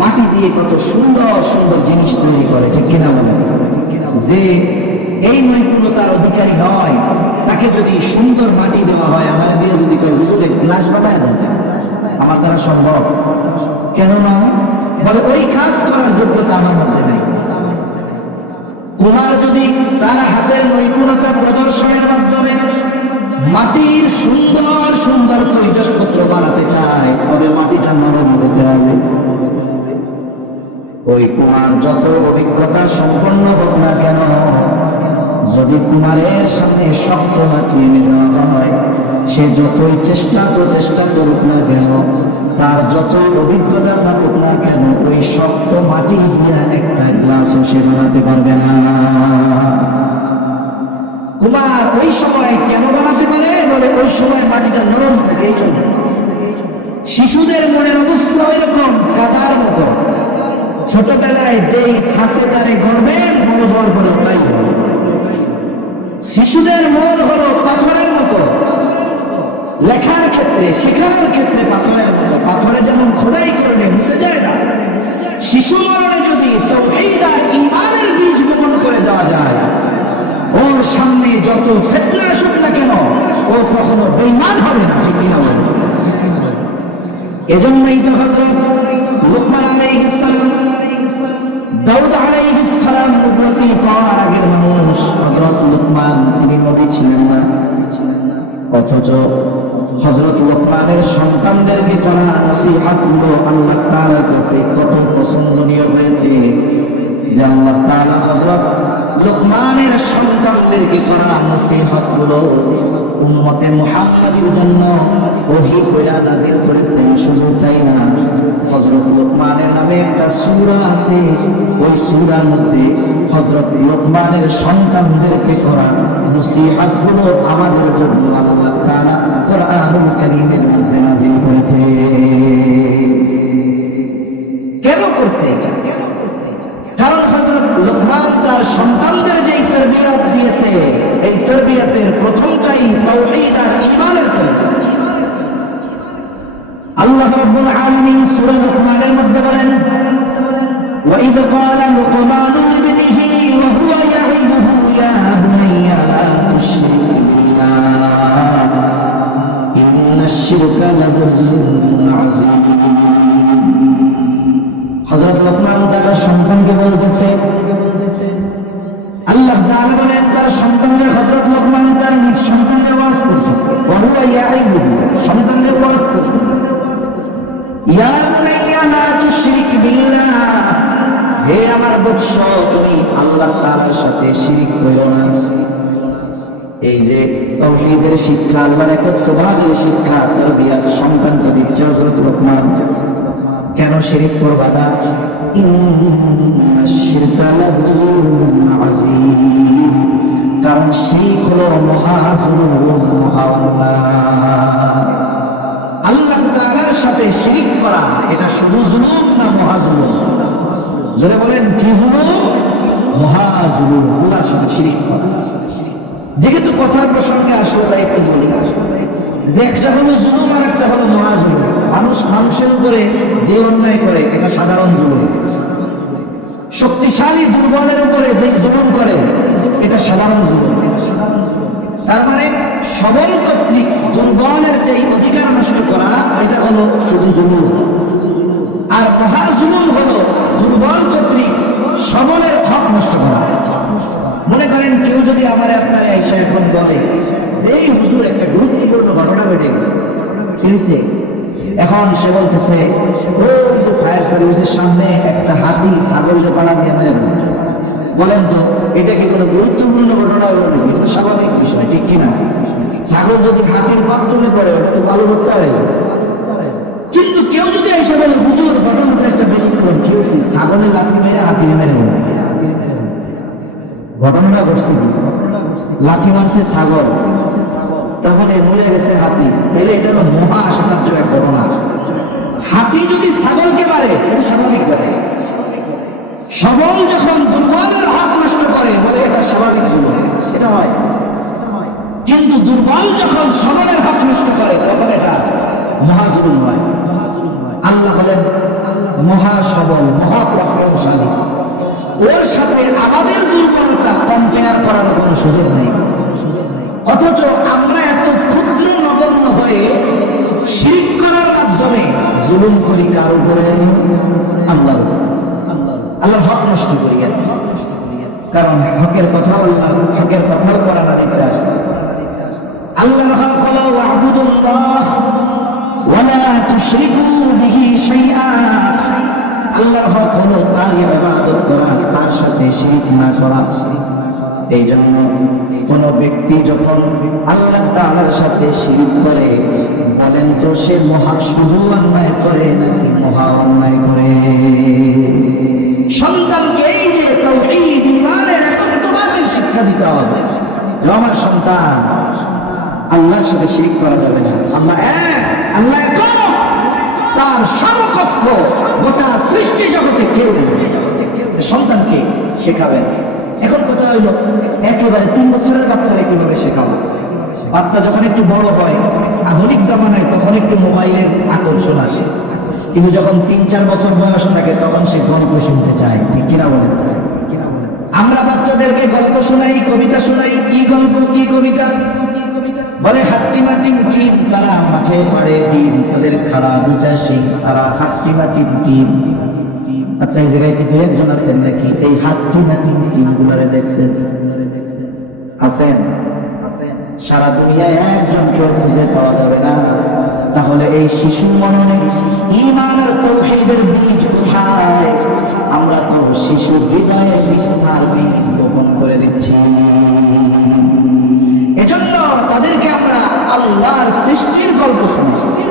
মাটি দিয়ে কত সুন্দর সুন্দর জিনিস তৈরি করে, ঠিক কিনা বলেন? যে এই নৈপুণ্যতার অধিকারী নয়, তাকে যদি সুন্দর মাটি দেওয়া হয়, আমার দিয়ে যদি কেউ হুজুরে গ্লাস বানায় দেন, আমার দ্বারা সম্ভব? কেন না? বলে ওই কাজ করার যোগ্যতা আমার মধ্যে নেই। কুমার যদি তার হাতের নৈপুণ্যতা প্রদর্শনের মাধ্যমে মাটির সুন্দর সুন্দর তৈজসপত্র বানাতে চায়, তবে মাটিটা নরম হতে হবে। ওই কুমার যত অভিজ্ঞতা সম্পন্ন হোক না কেন, যদি কুমারের সামনে শক্ত মাটি এনে দেওয়া হয়, সে যতই চেষ্টা করুক না কেন, তার যতই অভিজ্ঞতা থাকুক না কেন, ওই শক্ত মাটি দিয়ে একটা গ্লাসও সে বানাতে পারবে না। কুমার ওই সময় কেন বানাতে পারে? বলে ওই সময় মাটিটা নরম থাকে, এই জন্য। শিশুদের মনের অবস্থা এরকম কাদার মতো, ছোটবেলায় যেই ছাঁচে তারে গড়বেন বড় বড় বড় তাই হবে। শিশুদের মন হলো পাথরের মতো, লেখার ক্ষেত্রে শেখানোর ক্ষেত্রে পাথরের মতো। পাথরে যেমন খোদাই করলে মুছে যায় না, শিশু মরণে যদি তাওহীদ আর ঈমানের বীজ বপন করে দেওয়া যায়, ওর সামনে যত ফিতনা আসুক না কেন, ও কখনো বেঈমান হবে না। ঠিক কিনা বলেন? এজন্যই তো হযরত লুকমান আলাইহিস সালাম, দাউদ আলাইহিস সালাম নবুয়তি পাওয়ার আগের মানুষ। হযরত লুকমান তিনি নবী ছিলেন না, অথচ হযরত লুকমানের সন্তানদেরকে করা নসিহতগুলো আল্লাহ তাআলার কাছে কত পছন্দনীয় হয়েছে যে আল্লাহ তাআলা হযরত লুকমানের সন্তানদেরকে করা নসিহতগুলো উম্মতে মুহাম্মাদীর জন্য ওহী কইরা নাযিল করেছেন। শুধু তাই না, হযরত লুকমানের নামে একটা সূরা আছে, ওই সূরার মধ্যে হযরত লুকমানের সন্তানদেরকে করা নসিহতগুলো আমাদের জন্য আল্লাহ তাআলা কোরআনুল কারীমের মধ্যে নাযিল করেছে। কেন করছে এটা? কারণ হযরত লুকমান তার সন্তানদের যে তারবিয়ত দিয়েছে, এই তারবিয়তের প্রথমটাই তাওহীদ আর ঈমানের তারবিয়ত। আল্লাহ রাব্বুল আলামিন সূরা লুকমানের মধ্যে বলেন, وَإِذْ قَالَ لُقْمَانُ لِابْنِهِ وَهُوَ يَعِظُهُ يَا بُنَيَّ لَا تُشْرِكْ بِاللَّهِ إِنَّ الشِّرْكَ لَظُلْمٌ عَظِيمٌ। হযরত লুকমান তার সন্তানকে বলতেছে, আল্লাহ তাআলা বলেন তার সন্তানকে, হযরত লুকমান তার নিজ সন্তানকে ওয়াজ করতেছে, ওহুয়া ইয়াইবুহু, সন্তানকে ওয়াজ করতেছে, ইয়া বুনাইয়া লা তুশরিক বিল্লাহ, হে আমার বৎস তুমি আল্লাহ তাআলার সাথে শিরক করো না। এই যে তাওহীদের শিক্ষা, আল্লাহর একত্ববাদের শিক্ষা, তারবিয়ত সন্তানকে দিচ্ছে হযরত লুকমান। কেন শিরক করবা না? ইন্নাশ শিরকা লাযুলুম আযীম, কারণ শিরক হলো মহাজুলুম, মহা অন্যায়। আল্লাহ তাআলার সাথে শিরক করা এটা শুধু জুলুম না মহাজুলুম? জোরে বলেন, কি জুলুম? মহাজুলুম, আল্লাহর সাথে শিরক করা। যেহেতু কথার প্রসঙ্গে আসলে তাই একটু বলি যে একটা হলো জুলুম আর একটা হলো মহাজুলুম। মানুষের উপরে যে অন্যায় করে এটা সাধারণ জুলুম, শক্তিশালী দুর্বলের উপরে যে জুলুম করে এটা সাধারণ জুলুম। তার মানে সবল কর্তৃক দুর্বলের যে অধিকার নষ্ট করা এটা হলো শুধু জুলুম, আর মহাজুলুম হলো দুর্বল কর্তৃক সবলের হক নষ্ট করা। মনে করেন কেউ যদি আমার আপনার আইসা এখন বলে, এই হুজুর একটা গুরুত্বপূর্ণ ঘটনা ঘটে গেছে, কি হয়েছে? এখন সে বলতেছে, ওই যে ফায়ার সার্ভিসের সামনে একটা হাতি ছাগলকে পাড়া দিয়ে মেরে ফেলছে। বলেন তো এটা কি কোনো গুরুত্বপূর্ণ ঘটনা হলো নাকি? এটা তো স্বাভাবিক বিষয়, ঠিক কিনা? ছাগল যদি হাতির পাত্তনে পড়ে ওটা তো ভালো হত্যা হয়ে যায়। কিন্তু কেউ যদি এসে বলে, হুজুর ঘটনাটা একটা ব্যতিক্রম, কি হয়েছে? ছাগলের লাথি মেরে হাতি মেরে ফেলছে। ঘটনা ঘটছে কি? লাথি মারছে ছাগল, তাহলে মরে গেছে হাতি, তাহলে এটা হলো মহা আশ্চর্য এক ঘটনা। হাতি যদি ছাগলকে মারে এটা স্বাভাবিক করে, সবল যখন দুর্বলের হক নষ্ট করে বলে এটা স্বাভাবিক জুলুম, সেটা হয়। কিন্তু দুর্বল যখন সবলের হক নষ্ট করে তখন এটা মহাজুলুম হয়। আল্লাহ হলেন মহা সবল, মহা পরাক্রমশালী, ওর সাথে আমাদের দুর্বলতা কম্পেয়ার করার কোনো সুযোগ নেই। অথচ আমরা এত ক্ষুদ্র নগণ্য হয়ে শিরক করার মাধ্যমে জুলুম করি কার উপরে? আল্লাহর হক নষ্ট করি। কারণ হকের কথা, হকের কথাও কোরআন হাদিসে আসছে। আল্লাহর হক হলো ওয়া'বুদুল্লাহ ওয়া লা তুশরিকু বিহি শাইআ। আল্লাহর হক হলো তার ইবাদত করা, তার সাথে শিরক না করা। এই জন্য কোন ব্যক্তি যখন আল্লাহ তাআলার সাথে শিরক করে, বলেন তো সে মহা শুধু অন্যায় করে নাকি মহা অন্যায় করে? সন্তানকে এই যে তাওহীদ ঈমানের একত্ববাদের শিক্ষা দিতে হবে। আমার সন্তান, আল্লাহর সাথে শিরক করা যাবে না। আল্লাহ এক, আল্লাহ একক, তার সমকক্ষ গোটা সৃষ্টি জগতে কেউ নেই। সন্তানকে শেখাবেন। এখন কথা হইল, একেবারে 3 বছরের বাচ্চারা কিভাবে শেখাবো? বাচ্চা যখন একটু বড় হয়, আধুনিক জামানায়, তখন একটু মোবাইলের আকর্ষণ আসে, কিন্তু যখন 3-4 বছর বয়স থাকে তখন সে গল্প শুনতে চায়, ঠিক কিনা বলেন? আমরা বাচ্চাদেরকে গল্প শোনাই, কবিতা শোনাই। কি গল্প, কি কবিতা? বলে হাট্টিমা টিম টিম, তারা মাঠে পাড়ে ডিম, তাদের খাড়া 2টা শিং, তারা হাট্টিমা টিম টিম। আচ্ছা, এই জায়গায় কি 2-1 আছেন নাকি এই হাট্টিমা টিম টিম গুলারে দেখছেন? আছেন? সারা দুনিয়ায় একজনকেও খুঁজে পাওয়া যাবে না। তাহলে এই শিশু মননে ঈমান আর তাওহীদের বীজ কোথায়? আমরা তো শিশু হৃদয়ে মিথ্যার বীজ বপন করে দিচ্ছি। এজন্য তাদেরকে আমরা আল্লাহর সৃষ্টির গল্প শোনাচ্ছি।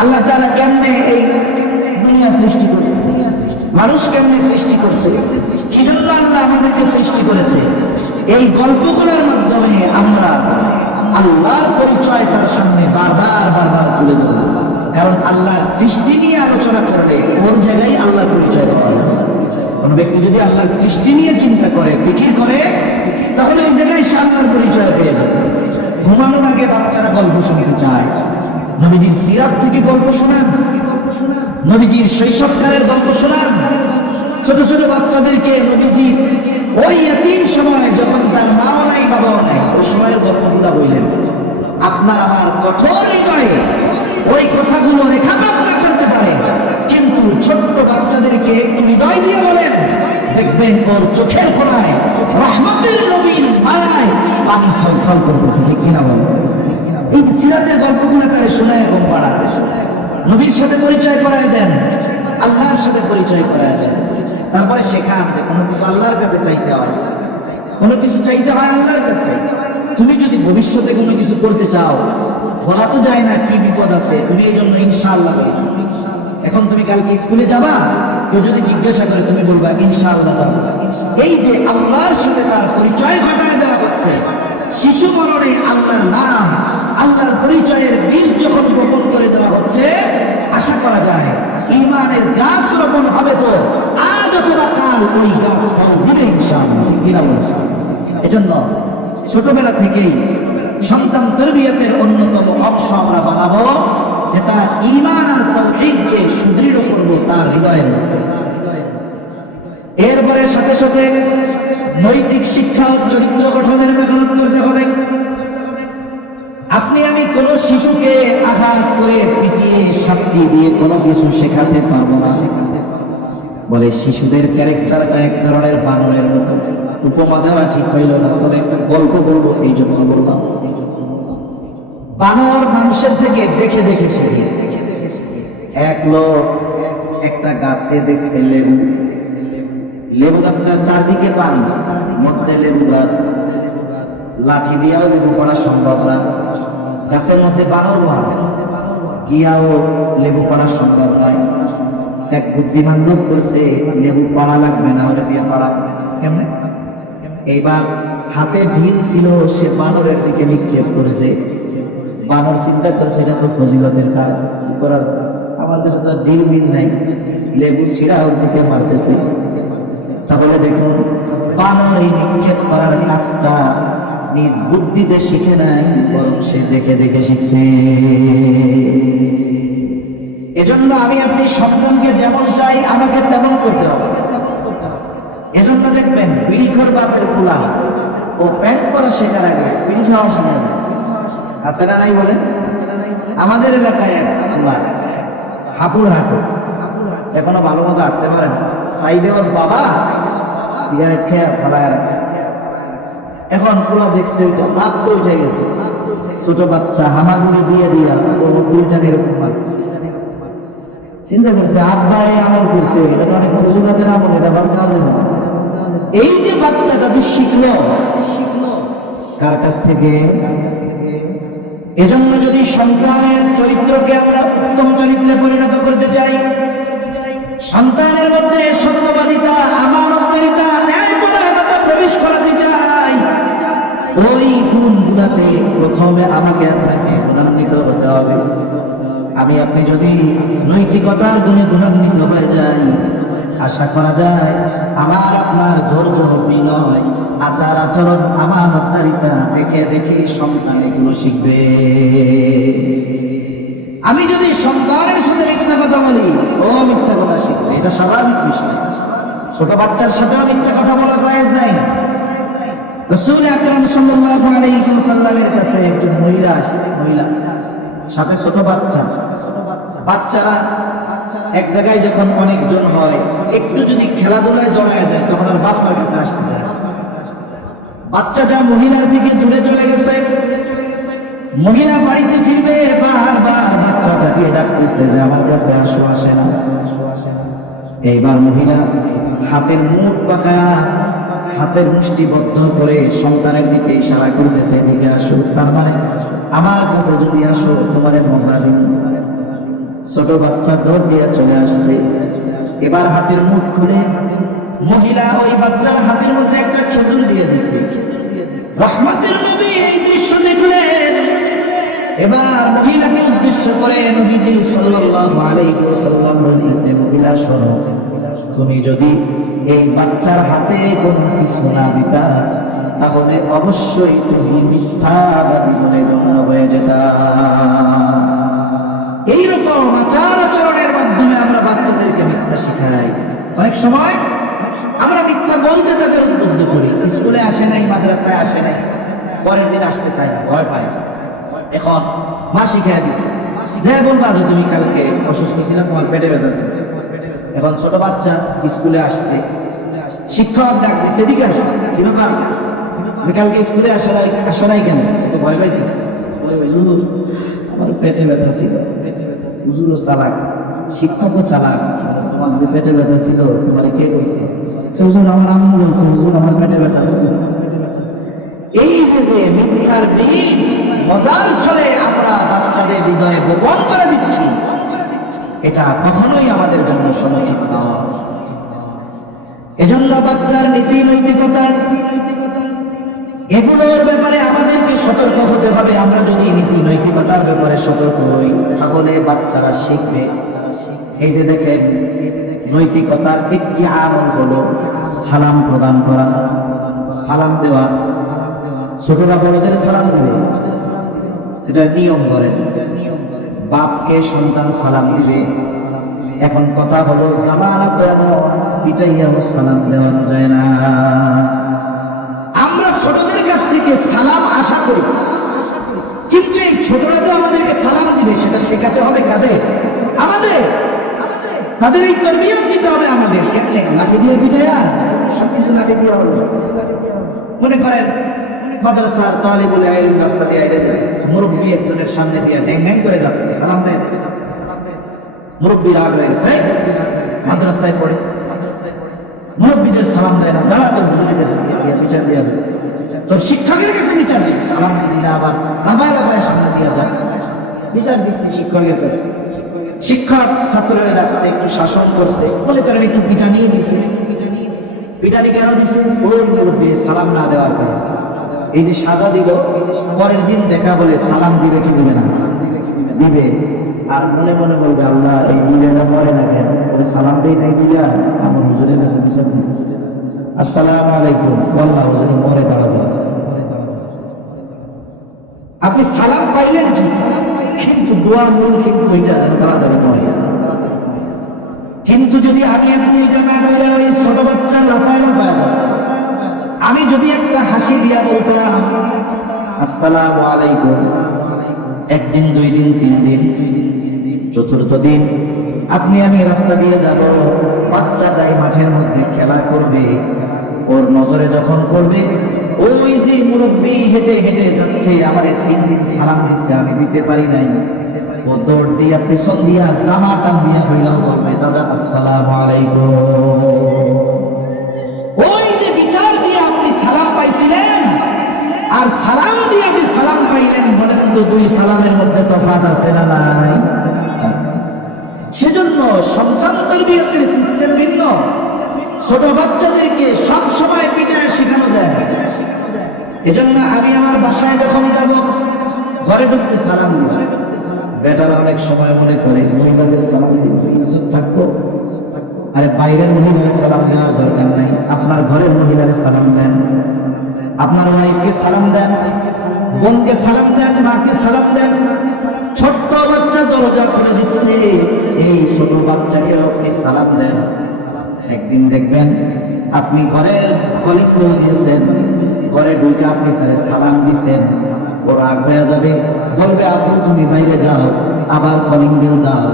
আল্লাহ তাআলা কেমনে এই দুনিয়া সৃষ্টি করছে, মানুষ কেমনে সৃষ্টি করছে, কি জন্য আল্লাহ আমাদেরকে সৃষ্টি করেছে, এই গল্পগুলোর মাধ্যমে আমরা আল্লাহর পরিচয় তার সামনে বারবার তুলে ধরব। কারণ আল্লাহর সৃষ্টি নিয়ে আলোচনা করলে ওর জায়গায় আল্লাহর পরিচয় পাওয়া যায়। কোন ব্যক্তি যদি আল্লাহর সৃষ্টি নিয়ে চিন্তা করে, ফিকির করে, তাহলে ওই জায়গায় সে আল্লাহর পরিচয় পেয়ে যাবে। ঘুমানোর আগে বাচ্চারা গল্প শুনতে চায়, নবীজির সিরাত থেকে গল্প শোনান, নবীজির শৈশবকালের গল্প শোনান। ছোট ছোট বাচ্চাদেরকে নবীজি ওই এতিম সময়, যখন তার মাও নাই বাবাও নাই, ওই সময়ের গল্পগুলা বললেন। আপনার আমার কঠোর হৃদয়ে ওই কথাগুলো রেখাপাত না করতে পারে, কিন্তু ছোট্ট বাচ্চাদেরকে একটু হৃদয় দিয়ে বলেন, দেখবেন ওর চোখের কোণায় রহমতের নবীর মায়ায় পানি ছলছল করতেছে, ঠিক কিনা বলেন? এই যে সিরাতের গল্পগুলো তারা শোনায় ঘুম পাড়ায়, নবীর সাথে পরিচয় করায় দেন, আল্লাহর সাথে পরিচয় করায় দেন। তারপরে শেখান যে কোনো কিছু আল্লাহর কাছে চাইতে হয়, কোনো কিছু চাইতে হয় আল্লাহর কাছে। তুমি যদি ভবিষ্যতে কোনো কিছু করতে চাও, বলা তো যায় না কি বিপদ আছে, তুমি এই জন্য ইনশাআল্লাহ। এখন তুমি কালকে স্কুলে যাবা, কেউ যদি জিজ্ঞাসা করে তুমি বলবা ইনশাআল্লাহ যাবো। এই যে আল্লাহর সাথে তার পরিচয় ঘটায় দেওয়া হচ্ছে, শিশু মননে আল্লাহর নাম, আল্লাহর পরিচয়ের বীজ যখন রোপণ করে দেওয়া হচ্ছে, আশা করা যায় ঈমানের গাছ রোপণ হবে। তো আজ অথবা কাল ওই গাছ ফল দিবে ইনশাআল্লাহ, ঠিক কিনা বলেন? এজন্য ছোটবেলা থেকেই সন্তান তরবিয়তের অন্যতম অংশ আমরা বানাবো, যে তার ঈমান আর তাওহীদকে সুদৃঢ় করব তার হৃদয়ের মধ্যে। এরপরে সাথে সাথে নৈতিক শিক্ষা ও চরিত্র গঠনের মেহনত করতে হবে। আপনি আমি কোনো শিশুকে আঘাত করে পিটিয়ে শাস্তি দিয়ে কোনো কিছু শেখাতে পারবো না। বলে শিশুদের ক্যারেক্টারটা এক ধরনের বানরের মতো। উপমা দেওয়া ঠিক হইল না, তবে একটা গল্প বলবো, এই জন্য বললাম। বানর মানুষের থেকে দেখে দেখে শিখে। এক লোক একটা গাছে দেখছে লেবু, লেবু গাছটার চারদিকে পানি, মধ্যে লেবু গাছ, লাঠি দিয়েও লেবু পড়া সম্ভব না, গাছের মধ্যে বানর মারা, গিয়াও লেবু পড়া সম্ভব নয়। এক বুদ্ধিমান লোক করছে, লেবু পড়া লাগবে না, ওটা দিয়ে পড়া কেমনে? এইবার হাতে ঢিল ছিল, সে বানরের দিকে নিক্ষেপ করেছে। বানর চিন্তা করছে এটা তো ফজিলতের কাজ, কি করা যায়, আমার কাছে তো ঢিল বিল নাই, লেবু ছিঁড়া ওর দিকে মারতেছে। তাহলে দেখুন, বানর এই নিক্ষেপ করার কাজটা নিজ বুদ্ধিতে শিখে নাই, বরং সে দেখে দেখে শিখছে। এজন্য আমি আপনি সন্তানকে যেমন চাই আমাকে তেমন করতে হবে। এজন্য দেখবেন বিড়িখোর বাপের পোলা, ও প্যান্ট পরা শেখার আগে বিড়ি খাওয়া শোনা যায়, আছে না নাই বলেন? আমাদের এলাকায় এক হাপুর হাঁটে, এখনো ভালো মতো হাঁটতে পারে না, সাইডে ওর বাবা সিগারেট খেয়ে ফলায় রাখছে। এখন পোলা দেখছে ওইটা বাপ তো উঠে গেছে, ছোট বাচ্চা হামাগুড়ি দিয়ে দিয়া ও দুইটা এরকম মারতেছে। চিন্তা করছে আব্বা এই আমল করছে, এটা তো অনেক ফজিলতের আমল, এটা বাদ দেওয়া যাবে না। এই যে বাচ্চাটা যে শিখলো কার কাছ থেকে? এজন্য যদি সন্তানের চরিত্রকে আমরা উত্তম চরিত্রে পরিণত করতে চাই, সন্তানের মধ্যে সত্যবাদিতা, আমানতকারিতা, ন্যায়পরায়ণতা প্রবেশ করাতে চাই, ওই গুণগুলাতে প্রথমে আমাকে আপনাকে গুণান্বিত হতে হবে। আমি আপনি যদি নৈতিকতার গুণে গুণান্বিত হয়ে যাই, আশা করা যায় আমার আপনার ধৈর্য, বিনয়, আচার আচরণ, আমানতকারিতা দেখে দেখে সন্তান এগুলো শিখবে। আমি যদি সন্তানের সাথে মিথ্যা কথা বলি, ও মিথ্যা কথা শিখবে, এটা স্বাভাবিক বিষয়। ছোট বাচ্চার সাথেও মিথ্যা কথা বলা জায়েজ নাই। রাসূল আকরাম সাল্লাল্লাহু আলাইহি ওয়াসাল্লামের কাছে একজন মহিলা আসছে, মহিলা সাথে ছোট বাচ্চা। বাচ্চারা এক জায়গায় যখন অনেকজন হয়, একটু যদি খেলাধুলায় জড়ায় যায় তখন আর বাপ মার কাছে আসতে যায়। বাচ্চাটা মহিলার থেকে দূরে চলে গেছে, মহিলা বাড়িতে ফিরবে, বারবার বাচ্চাটাকে ডাকতেছে যে আমার কাছে আসো, আসে না। এইবার মহিলা হাতের মুঠ পাকায়া, হাতের মুষ্টিবদ্ধ করে সন্তানের দিকে ইশারা করতেছে, এদিকে আসো, তার মানে আমার কাছে যদি আসো তোমার মজা দিন। ছোট বাচ্চা দৌড় দিয়ে চলে আসছে। এবার হাতের মুঠ খুলে মহিলা ওই বাচ্চার হাতের মধ্যে একটা খেজুর দিয়ে দিছে। রহমতের নবী এই দৃশ্য দেখলেন। এবার মহিলাকে উদ্দেশ্য করে নবীজি সাল্লাল্লাহু আলাইহি ওয়াসাল্লাম বলেছে, মহিলা শোনো, তুমি যদি এই বাচ্চার হাতে কোনো কিছু না দিতা তাহলে অবশ্যই তুমি মিথ্যাবাদী বলে গণ্য হয়ে যেতা। এইরকম আচার আচরণের মাধ্যমে আমরা বাচ্চাদেরকে মিথ্যা শিখাই। অনেক সময় আমরা মিথ্যা বলতে তাদের উদ্বুদ্ধ করি। স্কুলে আসে নাই, মাদ্রাসায় আসে নাই, পরের দিন আসতে চাই না, ভয় পায়। এখন মা শিখাই দিছে যে বলবা যে তুমি কালকে অসুস্থ ছিল, তোমার পেটে ব্যথা ছিল। এখন ছোট বাচ্চা স্কুলে আসছে, শিক্ষক ডাক দিচ্ছে, এদিকে আসো, কি ব্যাপার, তুমি কালকে স্কুলে আসো নাই কেন? এত ভয় পাইতেছে, আমার পেটে ব্যথা ছিল। হুজুরও চালাক, শিক্ষকও চালাক। তোমার যে পেটে ব্যথা ছিল তোমার কে কইছে? হুজুর আমার আম্মু বলছে, হুজুর আমার পেটে ব্যথা ছিল। এই যে মিথ্যার বীজ মজার ছলে আমরা বাচ্চাদের হৃদয়ে বপন করে দিচ্ছি, এটা কখনোই আমাদের জন্য সমুচিত নয়। এজন্য বাচ্চার নীতি নৈতিকতা এগুলোর ব্যাপারে আমাদেরকে সতর্ক হতে হবে। আমরা যদি নীতি নৈতিকতার ব্যাপারে সতর্ক হই তাহলে বাচ্চারা শিখবে। এই যে দেখেন, নৈতিকতার একটি আমল হলো সালাম প্রদান করা, সালাম দেওয়া। ছোটরা বড়দের সালাম দেবে, এটা নিয়ম করেন। বাপকে সন্তান সালাম দিবে। এখন কথা হলো জামানা তো এমন পিটাইয়াও সালাম দেওয়ানো যায় না। আমরা ছোটদের কাছ থেকে সালাম আশা করি, কিন্তু এই ছোটরা যে আমাদেরকে সালাম দিবে সেটা শেখাতে হবে কাদের? আমাদের। তাদের এই তরবিয়ত দিতে হবে আমাদের। কেমনে? লাঠি দিয়ে পিটাইয়া? সবকিছু লাঠি দিয়ে হলো। মনে করেন মাদ্রাসার তালিবুল ইলম রাস্তা দিয়ে আইডা যাচ্ছে, মুরব্বি একজনের সামনে দিয়ে ড্যাং ড্যাং করে যাচ্ছে, সালাম দেয়। মুরব্বি রাগ হয়ে গেছে, মাদ্রাসায় পড়ে, মুরব্বিদের সালাম দেয় না, দাঁড়া তোর হুজুরের কাছে দিয়ে বিচার দিয়ে দেবে, তোর শিক্ষকের কাছে বিচার দিচ্ছে, সালাম দিলে আবার লাফায় লাফায় সামনে দিয়ে যাচ্ছে, বিচার দিচ্ছে শিক্ষকের কাছে। শিক্ষক ছাত্ররা ডাকছে, একটু শাসন করছে, মনে করেন একটু পিটানি দিছে। পিটানি কেন দিছে? ওই মুরব্বি সালাম না দেওয়ার পরে। এই যে সাজা দিল, পরের দিন দেখা বলে সালাম দিবে কি দিবে না? দিবে। আর মনে মনে বলবে, আল্লাহ এই বিলেটা মরে না কেন? ওই সালাম দেই নাই বিলা, আমার হুজুরের কাছে বিচার দিচ্ছে, আসসালামু আলাইকুম, আল্লাহ হুজুরে মরে দাঁড়াবে। আপনি সালাম পাইলেন কিন্তু দোয়া মূল কিন্তু ওইটা তাড়াতাড়ি মরে। কিন্তু যদি আমি আপনি এটা না করে ওই ছোট বাচ্চা লাফায় লাফায় যাচ্ছে, আমি যদি একটা হাসি দিয়া বলতাম আসসালামু আলাইকুম, একদিন, দুই দিন, তিন দিন, চতুর্থ দিন আপনি আমি রাস্তা দিয়ে যাব, বাচ্চাটাই মাঠের মধ্যে খেলা করবে, ওর নজরে যখন পড়বে ওই যে মুরব্বী হেঁটে হেঁটে যাচ্ছে, আমার 3 দিন সালাম দিচ্ছে, আমি দিতে পারি নাই, ও দৌড় দিয়া পেছন দিয়া জামা টান দিয়া হইলাম বলবে, দাদা আসসালামু আলাইকুম। ওই যে সালাম দিয়ে যে সালাম পাইলেন, বলেন তো দুই সালামের মধ্যে তফাৎ আছে না নাই? সেজন্য সন্তান তরবিয়তের সিস্টেম ভিন্ন। ছোট বাচ্চাদেরকে সব সময় পিটায় শেখানো যায়। এজন্য আমি আমার বাসায় যখন যাব, ঘরে ঢুকতে সালাম দিব। বেটারা অনেক সময় মনে করে মহিলাদের সালাম দিব, ইজ্জত থাকবো। আরে বাইরের মহিলাদের সালাম দেওয়ার দরকার নাই, আপনার ঘরের মহিলাদের সালাম দেন। আপনার ওয়াইফকে সালাম দেন, বোনকে সালাম দেন, মাকে সালাম দেন। ছোট্ট বাচ্চা দরজা খুলে দিচ্ছে, এই ছোট বাচ্চাকে আপনি সালাম দেন। একদিন দেখবেন আপনি ঘরের কলিং বেল দিয়েছেন, ঘরে ঢুকে আপনি তারে সালাম দিছেন, ও রাগ হয়ে যাবে, বলবে আপু তুমি বাইরে যাও, আবার কলিং বেল দাও,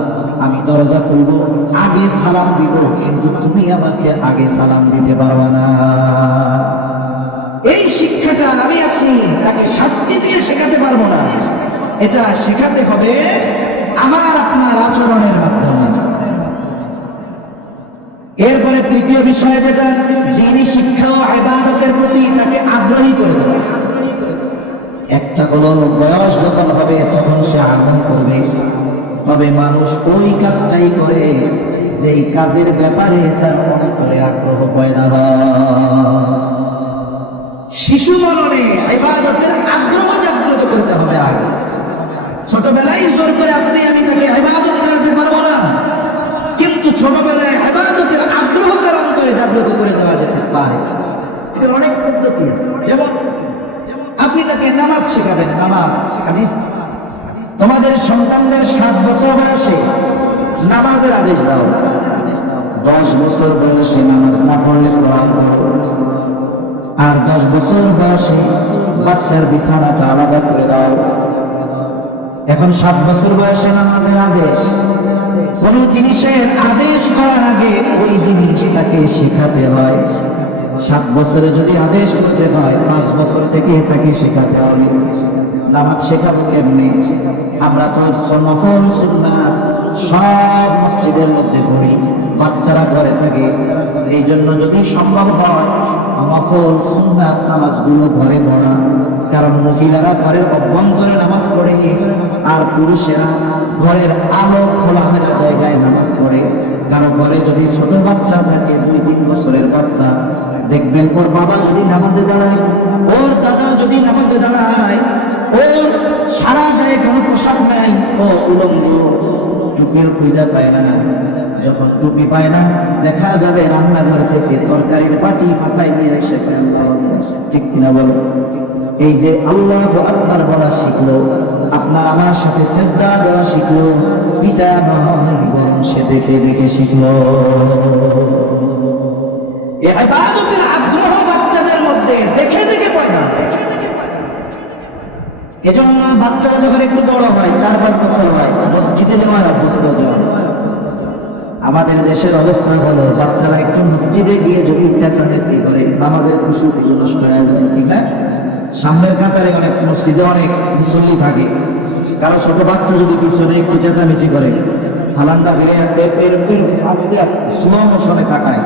আমি দরজা খুলবো, আগে সালাম দিব, কিন্তু তুমি আমাকে আগে সালাম দিতে পারবা না। এই শিক্ষাটা আমি আপনি তাকে শাস্তি দিয়ে শেখাতে পারবো না, এটা শেখাতে হবে আমার আপনার আচরণের মাধ্যমে। এরপরে তৃতীয় বিষয় যেটা, দ্বীনি শিক্ষা ও ইবাদতের প্রতি তাকে আগ্রহী করে দেবে। একটা হলো বয়স যখন হবে তখন সে আমল করবে, তবে মানুষ ওই কাজটাই করে যেই কাজের ব্যাপারে তার অন্তরে আগ্রহ পয়দা হয়। শিশু মননে ইবাদতের আগ্রহ জাগ্রত করতে হবে আগে। ছোটবেলায় জোর করে আপনি আমি তাকে ইবাদত করতে পারবো না, কিন্তু ছোটবেলায় ইবাদতের আগ্রহ তার অন্তরে জাগ্রত করে দেওয়া যেতে পারে। এর অনেক পদ্ধতি আছে। যেমন আপনি তাকে নামাজ শেখাবেন। নামাজ হাদিস, তোমাদের সন্তানদের 7 বছর বয়সে নামাজের আদেশ দাও, 10 বছর বয়সে নামাজ না পড়লে কোরআন পড়ো, আর 10 বছর বয়সে বাচ্চার বিছানাটা আলাদা করে দাও। এখন 7 বছর বয়সে নামাজের আদেশ, কোন জিনিসের আদেশ করার আগে ওই জিনিসটাকে শেখাতে হয়। 7 বছরে যদি আদেশ করতে হয়, 5 বছর থেকে তাকে শেখাতে হবে। নামাজ শেখাবো কেমনে? আমরা তো নফল সুন্নাত সব মসজিদের মধ্যে পড়ি, বাচ্চারা ঘরে থাকে। এই জন্য যদি সম্ভব হয় নফল সুন্নাত নামাজগুলো ঘরে পড়া, কারণ মহিলারা ঘরের অভ্যন্তরে নামাজ পড়ে আর পুরুষেরা ঘরের আলো খোলামেলা জায়গায় নামাজ পড়ে। কারণ ঘরে যদি ছোট বাচ্চা থাকে, 2-3 বছরের বাচ্চা, দেখবেন ওর বাবা যদি নামাজে দাঁড়ায়, ওর দাদা যদি নামাজে দাঁড়ায়, ওর সারা গায়ে কোনো পোশাক নাই, ও উলঙ্গ, টুপিও খুঁজে পায় না। যখন টুপি পায় না, দেখা যাবে রান্নাঘর থেকে তরকারির বাটি মাথায় দিয়ে এসে ঠিক কিনা বলো? এই যে আল্লাহু আকবার বলা শিখলো, আপনার আমার সাথে সেজদা দেওয়া শিখলো, পিতা নয় বরং সে দেখে দেখে শিখলো। এই ইবাদতের আগ্রহ বাচ্চাদের মধ্যে দেখে দেখে পয়দা। এজন্য বাচ্চারা যখন একটু বড় হয়, 4-5 বছর হয়, মসজিদে নেওয়ার অভ্যস্ত হয়। আমাদের দেশের অবস্থা হলো, বাচ্চারা একটু মসজিদে গিয়ে যদি চেঁচামেচি করে, নামাজের খুশু নষ্ট হয়ে যায়, ঠিক না? সামনের কাতারে অনেক মসজিদে অনেক মুসল্লি থাকে, কারো ছোট বাচ্চা যদি পিছনে একটু চেঁচামেচি করে, সালামটা ফিরে আস্তে আস্তে স্লো মোশনে তাকায়,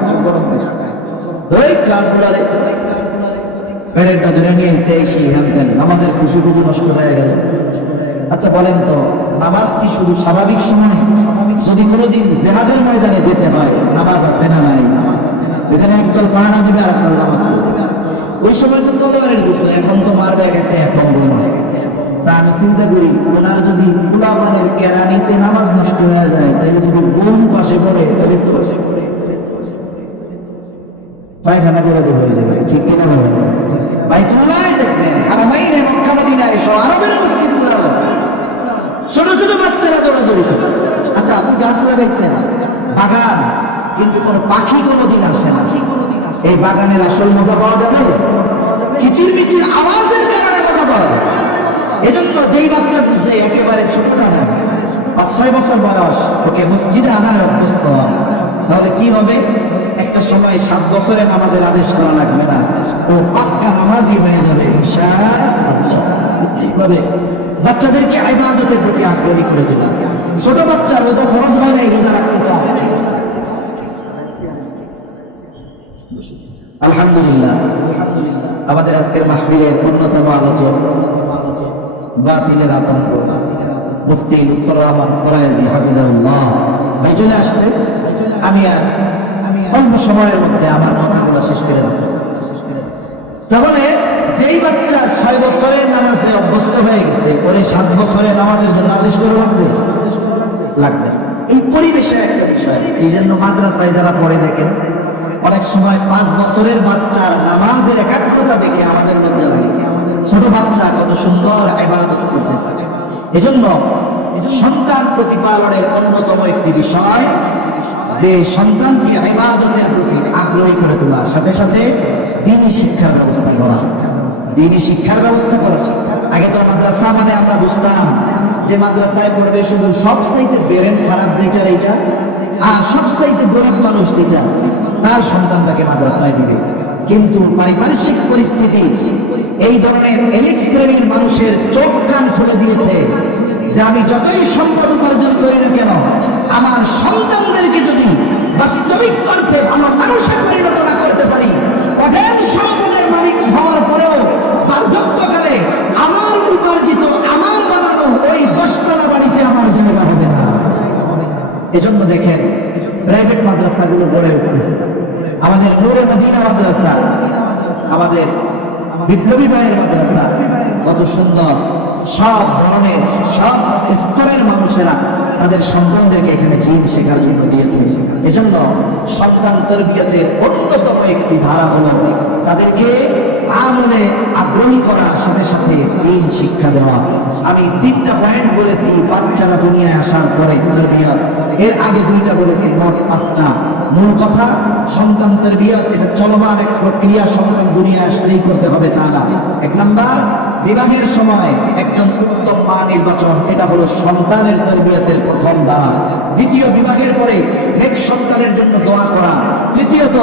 ওই ক্লাবগুলারে প্যারেডটা ধরে নিয়ে এসে সেই হ্যান নামাজের খুশু নষ্ট হয়ে গেল। আচ্ছা বলেন তো, নামাজ কি শুধু স্বাভাবিক সময়? যদি কোনোদিন জিহাদের ময়দানে যেতে হয়, নামাজ আছে না নাই? এখানে একদল পাহারা দিবে আর একদল নামাজ পড়বে। ওই সময় তো তলোয়ারের বিষয়, এখন তো মারবে একটা এখন বলবো। তা আমি চিন্তা করি, ওনার যদি পোলাপানের কেরানিতে নামাজ নষ্ট হয়ে যায়, তাহলে যদি বোন পাশে পড়ে, তাহলে তো পায়খানা করে দেবে হয়ে যাবে, ঠিক কিনা বলেন? বাইতুল্লাহ দেখবেন, হারামাইনে মক্কা মদিনায় এসো, আরবের মসজিদগুলো ছোট ছোট বাচ্চারা দৌড়াদৌড়ি করে। আচ্ছা আপনি গাছ লাগাইছেন, বাগান, কিন্তু কোনো পাখি কোনোদিন আসে না। এই বাগানের আসল মজা পাওয়া যাবে? কিচির মিচির আওয়াজের কারণে মজা পাওয়া যাবে। এজন্য যেই বাচ্চা বুঝে একেবারে ছোটটা না, 5-6 বছর বয়স, ওকে মসজিদে আনার অভ্যস্ত হয়, তাহলে কি হবে? একটা সময় 7 বছরে নামাজের আদেশ করা লাগবে না, ও পাক্কা নামাজি হয়ে যাবে ইনশাআল্লাহ। এইভাবে বাচ্চাদেরকে ইবাদতের প্রতি আগ্রহী করে দিলাম। ছোট বাচ্চা রোজা ফরজ হয় নাই, রোজা রাখতে হবে। আলহামদুলিল্লাহ, আমাদের আজকের মাহফিলের অন্যতম আলোচক, বাতিলের আতঙ্ক, মুফতি লুৎফর রহমান ফরায়েজি হাফিজাহুল্লাহ ভাই চলে আসছে। আমি আর অল্প সময়ের মধ্যে আমার কথাগুলো শেষ করে দিচ্ছি। তাহলে যেই বাচ্চা 6 বছরের নামাজে অভ্যস্ত হয়ে গেছে, পরে 7 বছরের নামাজের জন্য আদেশ করে লাগবে। এই পরিবেশের একটা বিষয়। এই জন্য মাদ্রাসায় যারা পড়ে দেখেন, অনেক সময় 5 বছরের বাচ্চার নামাজের একাগ্রতা দেখে আমাদের লজ্জা লাগে। ছোট বাচ্চা কত সুন্দর ইবাদত করতেছে। এজন্য সন্তান প্রতিপালনের অন্যতম একটি বিষয় যে সন্তানকে ইবাদতের প্রতি আগ্রহী করে তোলা, সাথে সাথে দ্বীনি শিক্ষার ব্যবস্থা করা। দ্বীনি শিক্ষার ব্যবস্থা করা। আগে তো মাদ্রাসা মানে আমরা বুঝতাম যে মাদ্রাসায় পড়বে শুধু সবচাইতে ব্রেন খারাপ যেটা এইটা, আর সবচাইতে গরিব মানুষ যেটা, তার সন্তানটাকে মাদ্রাসায় দিবে। কিন্তু পারিপার্শ্বিক পরিস্থিতি এই ধরনের এলিট শ্রেণীর মানুষের চোখ কান খুলে দিয়েছে যে আমি যতই সম্পদ উপার্জন করি না কেন, আমার সন্তানদেরকে যদি বাস্তবিক অর্থে ভালো মানুষে পরিণত না করতে পারি, অঢেল সম্পদের মালিক হওয়ার পরেও বার্ধক্যকালে আমার উপার্জিত, আমার বানানো ওই 10 তলা বাড়িতে আমার জায়গা হবে না। এজন্য দেখেন প্রাইভেট মাদ্রাসাগুলো গড়ে উঠতেছে। আমাদের নূরে মদিনা মাদ্রাসা, আমাদের বিপ্লবী ভাইয়ের মাদ্রাসা, কত সুন্দর। সব ধরনের, সব স্তরের মানুষেরা তাদের সন্তানদেরকে এখানে দ্বীন শেখার জন্য দিয়েছে। এজন্য সন্তান তরবিয়তের অন্যতম একটি ধারা হলো তাদেরকে আমলে আগ্রহী করার সাথে সাথে দ্বীন শিক্ষা দেওয়া। আমি 3টা পয়েন্ট বলেছি বাচ্চারা দুনিয়ায় আসার পরে তরবিয়ত, এর আগে 2টা বলেছি, মোট 5টা। মূল কথা, সন্তান তরবিয়ত এটা চলমান এক প্রক্রিয়া, সন্তান দুনিয়া আসলেই করতে হবে তা না। 1 নাম্বার, বিবাহের সময় একজন উত্তম মা নির্বাচন, এটা হলো সন্তানের তরবিয়তের প্রথম ধাপ। দ্বিতীয়, বিবাহের পরে নেক সন্তানের জন্য দোয়া করা। তৃতীয়ত,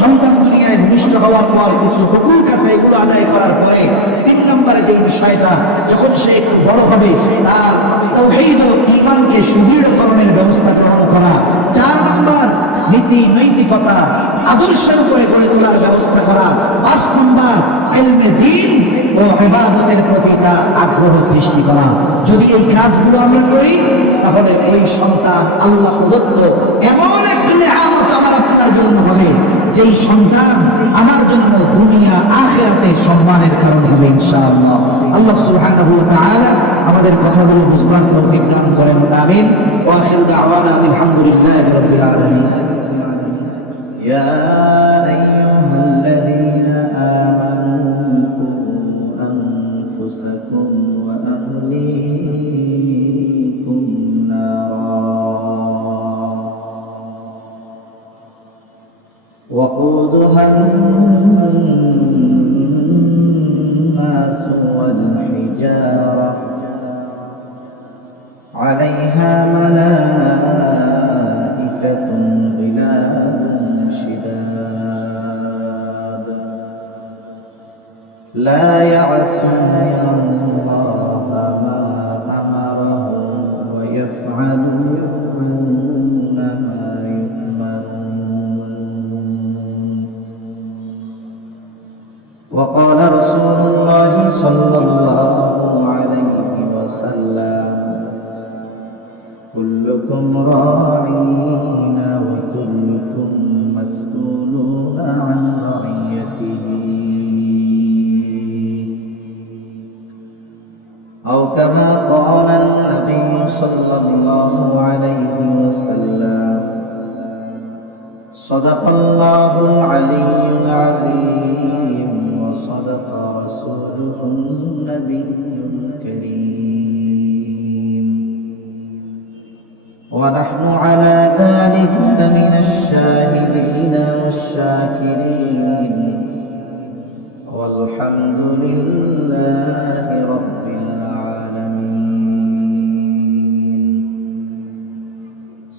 সন্তান দুনিয়ায় ভূমিষ্ঠ হওয়ার পর কিছু হুকুক আছে, এগুলো আদায় করার পরে 3 নম্বরে যে বিষয়টা, যখন সে একটু বড় হবে তার তাওহীদ ও ঈমানকে সুদৃঢ়করণের ব্যবস্থা গ্রহণ করা। 4 নম্বর, নীতি নৈতিকতা আদর্শের উপরে গড়ে তোলার ব্যবস্থা করা। 5 নম্বর, ইলমে দ্বীন ও ইবাদতের প্রতি তার আগ্রহ সৃষ্টি করা। যদি এই কাজগুলো আমরা করি, তাহলে ওই সন্তান আল্লাহ প্রদত্ত এমন একটি নিয়ামত আমার আপনার জন্য হবে, যেই সন্তান আমার জন্য দুনিয়া আখিরাতে সম্মানের কারণ হবে ইনশাআল্লাহ। আল্লাহ সুবহানাহু ওয়া তাআলা আমাদের কথাগুলো বুঝবার তৌফিক দান করেন। আমিন। ওয়া আখিরু দাওয়ানা আলহামদুলিল্লাহি রাব্বিল আলামিন। ইয়া আইয়ুহাল্লাযীনা আমানু কু আনফুসাকুম ওয়া আহলিকুম নারা وقودها الناس والحجارة عليها ملائكة غلاظ شداد لا يعصون الله ما أمرهم ويفعلون ما يؤمرون. وقال رسول الله صلى الله عليه وسلم كلكم راعين وكلكم مسؤولون عن رعيته أو كما قال النبي صلى الله عليه وسلم صدق الله العلي العظيم وصدق رسوله النبي الكريم ونحن على ذلك من الشاهدين والشاكرين والحمد لله رب العالمين.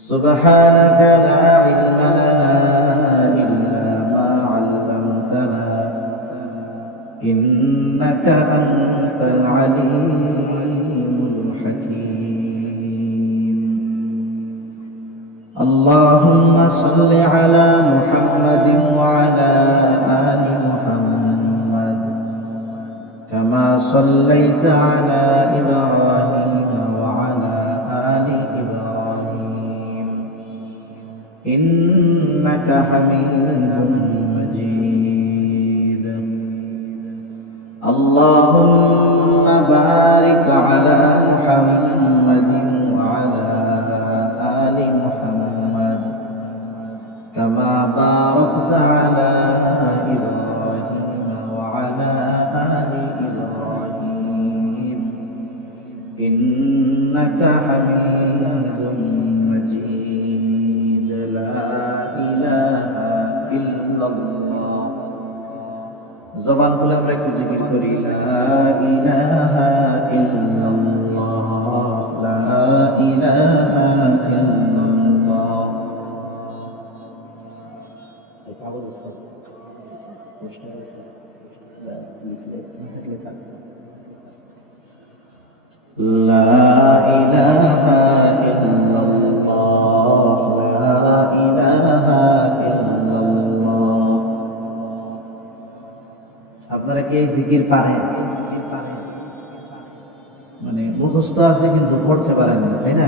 سبحانك لا علم لنا إلا ما علمتنا إنك أنت العليم الحكيم. اللهم صل على محمد وعلى آل محمد صليت على إبراهيم وعلى آل إبراهيم إنك حميد مجيد اللهم بارك على محمد وعلى آل محمد كما باركت على إبراهيم وعلى آل إبراهيم إنك حميد مجيد لا إله إلا الله زبان খুলে আমরা একটু জিকির করি লা ইলাহা ইল্লাল্লাহ লা ইলাহা ইল্লাল্লাহ তো কাগজ আছে পোস্টার আছে লিফলেট না থাকলে থাকে লা ইলাহা ইল্লাল্লাহ লা ইলাহা ইল্লাল্লাহ আপনারা কি এই জিকির পারেন মানে মুখস্থ আছে কিন্তু পড়তে পারেন না তাই না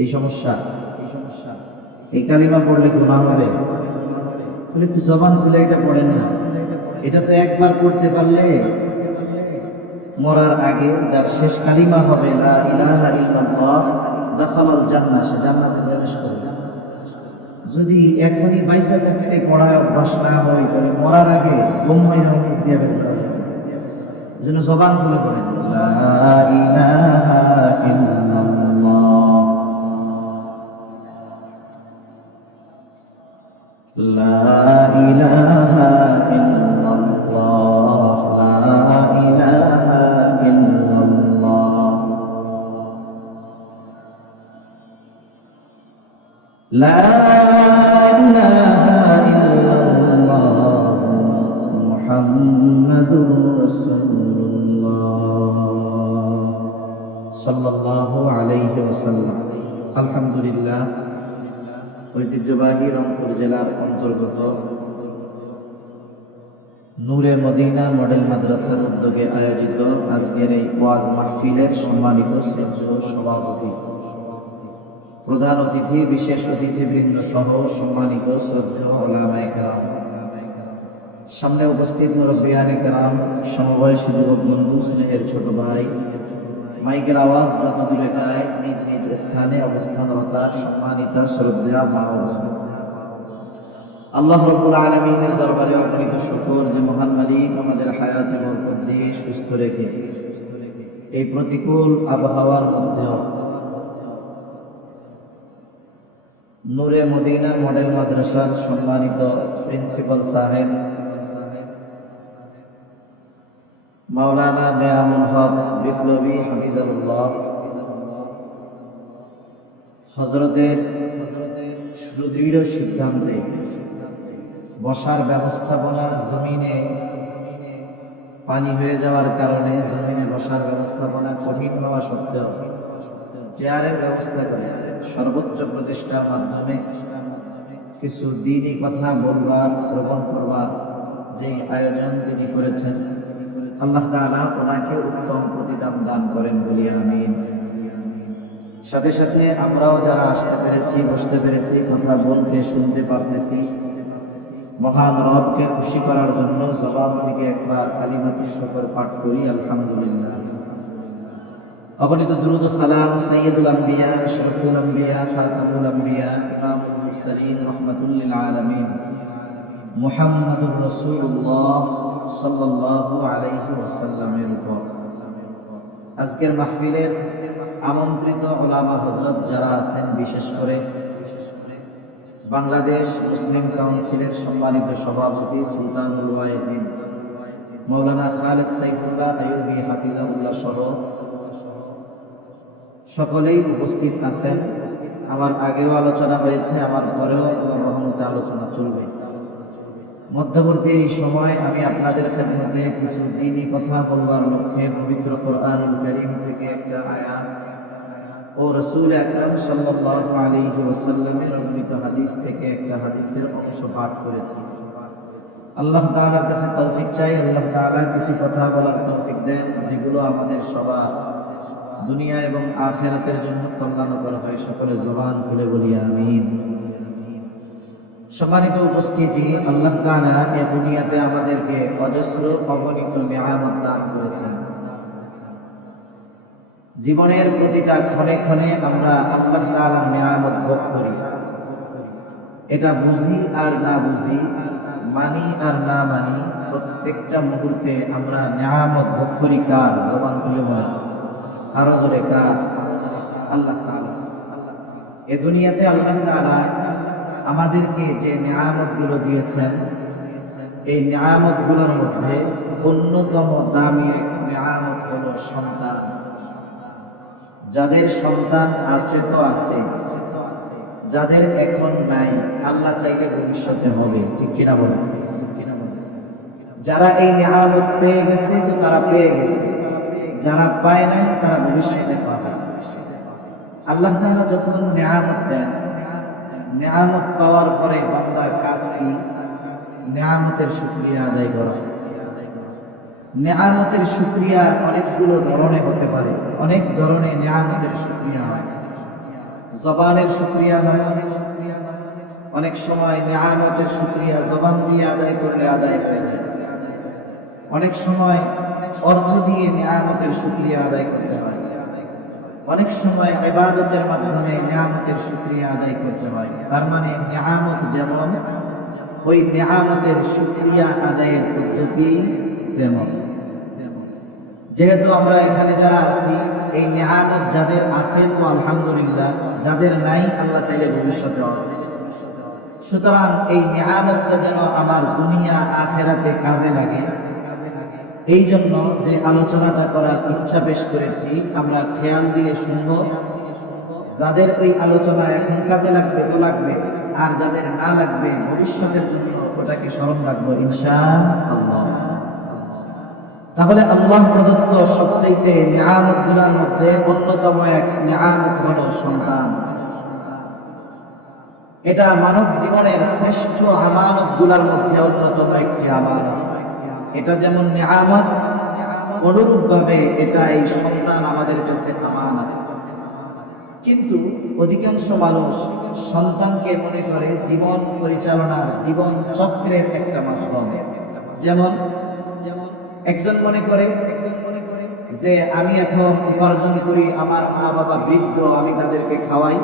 এই সমস্যা এই কালিমা পড়লে গুনাহ হবে তাহলে একটু জবান খুলে এটা পড়েন না এটা তো একবার পড়তে পারলে মরার আগে যার শেষ কালিমা হবে লা ইলাহা ইল্লাল্লাহ দাখালাল জান্নাহ সে জান্নাতে প্রবেশ করবে যদি এখনই বাইসা থাকতে পড়ায় অভ্যাস না হয় তাহলে মরার আগে বোম্বাই না মুখ দিয়ে বের করা যাবে এই জন্য জবান খুলে পড়েন লা ইলাহা ইল্লাল্লাহ লা ইলাহা ইল্লাল্লাহ লা ইলাহা ইল্লাল্লাহ লা ইলাহা ইল্লাল্লাহ মুহাম্মাদুর রাসূলুল্লাহ সাল্লাল্লাহু আলাইহি ওয়াসাল্লাম আলহামদুলিল্লাহ ঐতিহ্যবাহী রংপুর জেলার অন্তর্গত নূরে মদিনা মডেল মাদ্রাসার উদ্যোগে আয়োজিত আজকের এই ওয়াজ মাহফিলের সম্মানিত সভাপতি প্রধান অতিথি বিশেষ অতিথিবৃন্দ সহ সম্মানিত শ্রদ্ধেয় উলামায়ে কেরাম সামনে উপস্থিত মুরব্বিয়ানে কেরাম সমবয়সী যুবক বন্ধু স্নেহের ছোট ভাই মাইকের আওয়াজ যত দূরে যায় নিজ নিজ স্থানে অবস্থানরত সম্মানিত শ্রদ্ধেয় মা ও বোন আল্লাহ রাব্বুল আলামিনের দরবারে অগণিত শুকর যে মহান মালিক আমাদের হায়াতে বরকত দিয়ে সুস্থ রেখে এই প্রতিকূল আবহাওয়ার মধ্যেও নূরে মদিনা মডেল মাদ্রাসার সম্মানিত প্রিন্সিপাল সাহেব মাওলানা নেয়ামুল হক বিপ্লবী হাফিজাহুল্লাহ হযরতের সুদৃঢ় সিদ্ধান্তে বসার ব্যবস্থাপনা জমিনে পানি হয়ে যাওয়ার কারণে জমিনে বসার ব্যবস্থাপনা কঠিন হওয়া সত্ত্বেও চেয়ারের ব্যবস্থা করে সর্বোচ্চ প্রচেষ্টার মাধ্যমে কিছু দ্বীনি কথা বলবার শ্রবণ করবার যে আয়োজন তিনি করেছেন আল্লাহ তাআলা ওনাকে উত্তম প্রতিদান দান করেন বলি আমিন। সাথে সাথে আমরাও যারা আসতে পেরেছি বসতে পেরেছি কথা বলতে শুনতে পারতেছি মহান রবকে খুশি করার জন্য জবান থেকে একবার কালিমাতুশ শুকর পাঠ করি আলহামদুলিল্লাহ। অগণিত দুরূদ ও সালাম সাইয়্যিদুল আম্বিয়া আশরাফুল আম্বিয়া খাতামুল আম্বিয়া ইমামুল মুরসালিন রাহমাতুল লিল আলামিন মুহাম্মাদুর রাসূলুল্লাহ সাল্লাল্লাহু আলাইহি ওয়াসাল্লামের উপর আজকের মাহফিলের আমন্ত্রিত উলামা হযরত যারা আছেন বিশেষ করে বাংলাদেশ মুসলিম কাউন্সিলের সম্মানিত সভাপতি সুলতানুল ওয়াইজিন মাওলানা খালেদ সাইফুল্লাহ আইয়ুবী হাফিজাহুল্লাহ সহ সকলেই উপস্থিত আছেন। আমার আগেও আলোচনা হয়েছে, আমার পরেও রহমতে আলোচনা চলবে। মধ্যবর্তী এই সময় আমি আপনাদের খেদমতে কিছু দ্বীনি কথা বলবার লক্ষ্যে পবিত্র কোরআনুল কারীম থেকে একটা আয়াত ও রাসূল আকরাম সাল্লাল্লাহু আলাইহি ওয়াসাল্লামের অমৃত হাদিস থেকে একটা হাদিসের অংশ পাঠ করেছি। আল্লাহ তাআলার কাছে তৌফিক চাই, আল্লাহ তাআলা কিছু কথা বলার তৌফিক দেন যেগুলো আমাদের সবার দুনিয়া এবং আখিরাতের জন্য কল্যাণকর হয়। সকলে জবান খুলে বলি আমিন। সম্মানিত উপস্থিতি, আল্লাহ তাআলা এই দুনিয়াতে আমাদেরকে অজস্র অগণিত নিয়ামত দান করেছেন। জীবনের প্রতিটা ক্ষণে ক্ষণে আমরা আল্লাহ তাআলার নিয়ামত ভোগ করি। এটা বুঝি আর না বুঝি, মানি আর না মানি, প্রত্যেকটা মুহূর্তে আমরা নিয়ামত ভোগ করি কার? জবান খুলে বলেন আরো জোরে, কার? আল্লাহ তাআলা। এই দুনিয়াতে আল্লাহ তাআলা আমাদেরকে যে নিয়ামত গুলো দিয়েছেন, এই নিয়ামত গুলোর মধ্যে অন্যতম দামি এক নিয়ামত হলো সন্তান। যাদের সন্তান আছে তো আছে, যাদের এখন নাই আল্লাহ চাইলে ভবিষ্যতে হবে, ঠিক কিনা বলেন? যারা এই নিয়ামত পেয়ে গেছে তো তারা পেয়ে গেছে, যারা পায় নাই তারা ভবিষ্যতে পাবে। আল্লাহ তাআলা যখন নিয়ামত দেন, নিয়ামত পাওয়ার পরে বান্দার কাজ কি? নিয়ামতের শুকরিয়া আদায় করা। নিয়ামতের শুকরিয়া অনেকগুলো ধরনের হতে পারে, অনেক ধরনের নিয়ামতের শুকরিয়া হয়। জবানের শুকরিয়া হয়, অনেক সময় নিয়ামতের শুকরিয়া জবান দিয়ে আদায় করলে আদায় হয়ে যায়। অনেক সময় অর্থ দিয়ে নিয়ামতের শুকরিয়া আদায় করতে হয়। অনেক সময় ইবাদতের মাধ্যমে নিয়ামতের শুকরিয়া আদায় করতে হয়। তার মানে নিয়ামত যেমন, ওই নিয়ামতের শুকরিয়া আদায়ের পদ্ধতি তেমন। যেহেতু আমরা এখানে যারা আছি, এই নিয়ামত যাদের আছে তো আলহামদুলিল্লাহ, যাদের নাই আল্লাহ চাইলে ভবিষ্যতে হবে। সুতরাং এই নিয়ামতটা যেন আমার দুনিয়া আখিরাতে কাজে লাগে, এই জন্য যে আলোচনাটা করার ইচ্ছা পেশ করেছি, আমরা খেয়াল দিয়ে শুনবো। যাদের ওই আলোচনা এখন কাজে লাগবে তো লাগবে, আর যাদের না লাগবে ভবিষ্যতের জন্য ওটাকে স্মরণ রাখবো ইনশাআল্লাহ। তাহলে আল্লাহ প্রদত্ত সবচেয়ে নিয়ামত গুলার মধ্যে অন্যতম এক নিয়ামত হলো সন্তান। এটা মানব জীবনের শ্রেষ্ঠ আমানত গুলার মধ্যে অন্যতম একটি আমানত। এটা যেমন নিয়ামত, অনুরূপ ভাবে এটা এই সন্তান আমাদের কাছে আমানত। কিন্তু অধিকাংশ মানুষ সন্তানকে মনে করে জীবন পরিচালনার, জীবন চক্রের একটা মাধ্যম। যেমন একজন মনে করে যে আমি এখন উপার্জন করি, আমার মা বাবা বৃদ্ধ, আমি তাদেরকে খাওয়াই,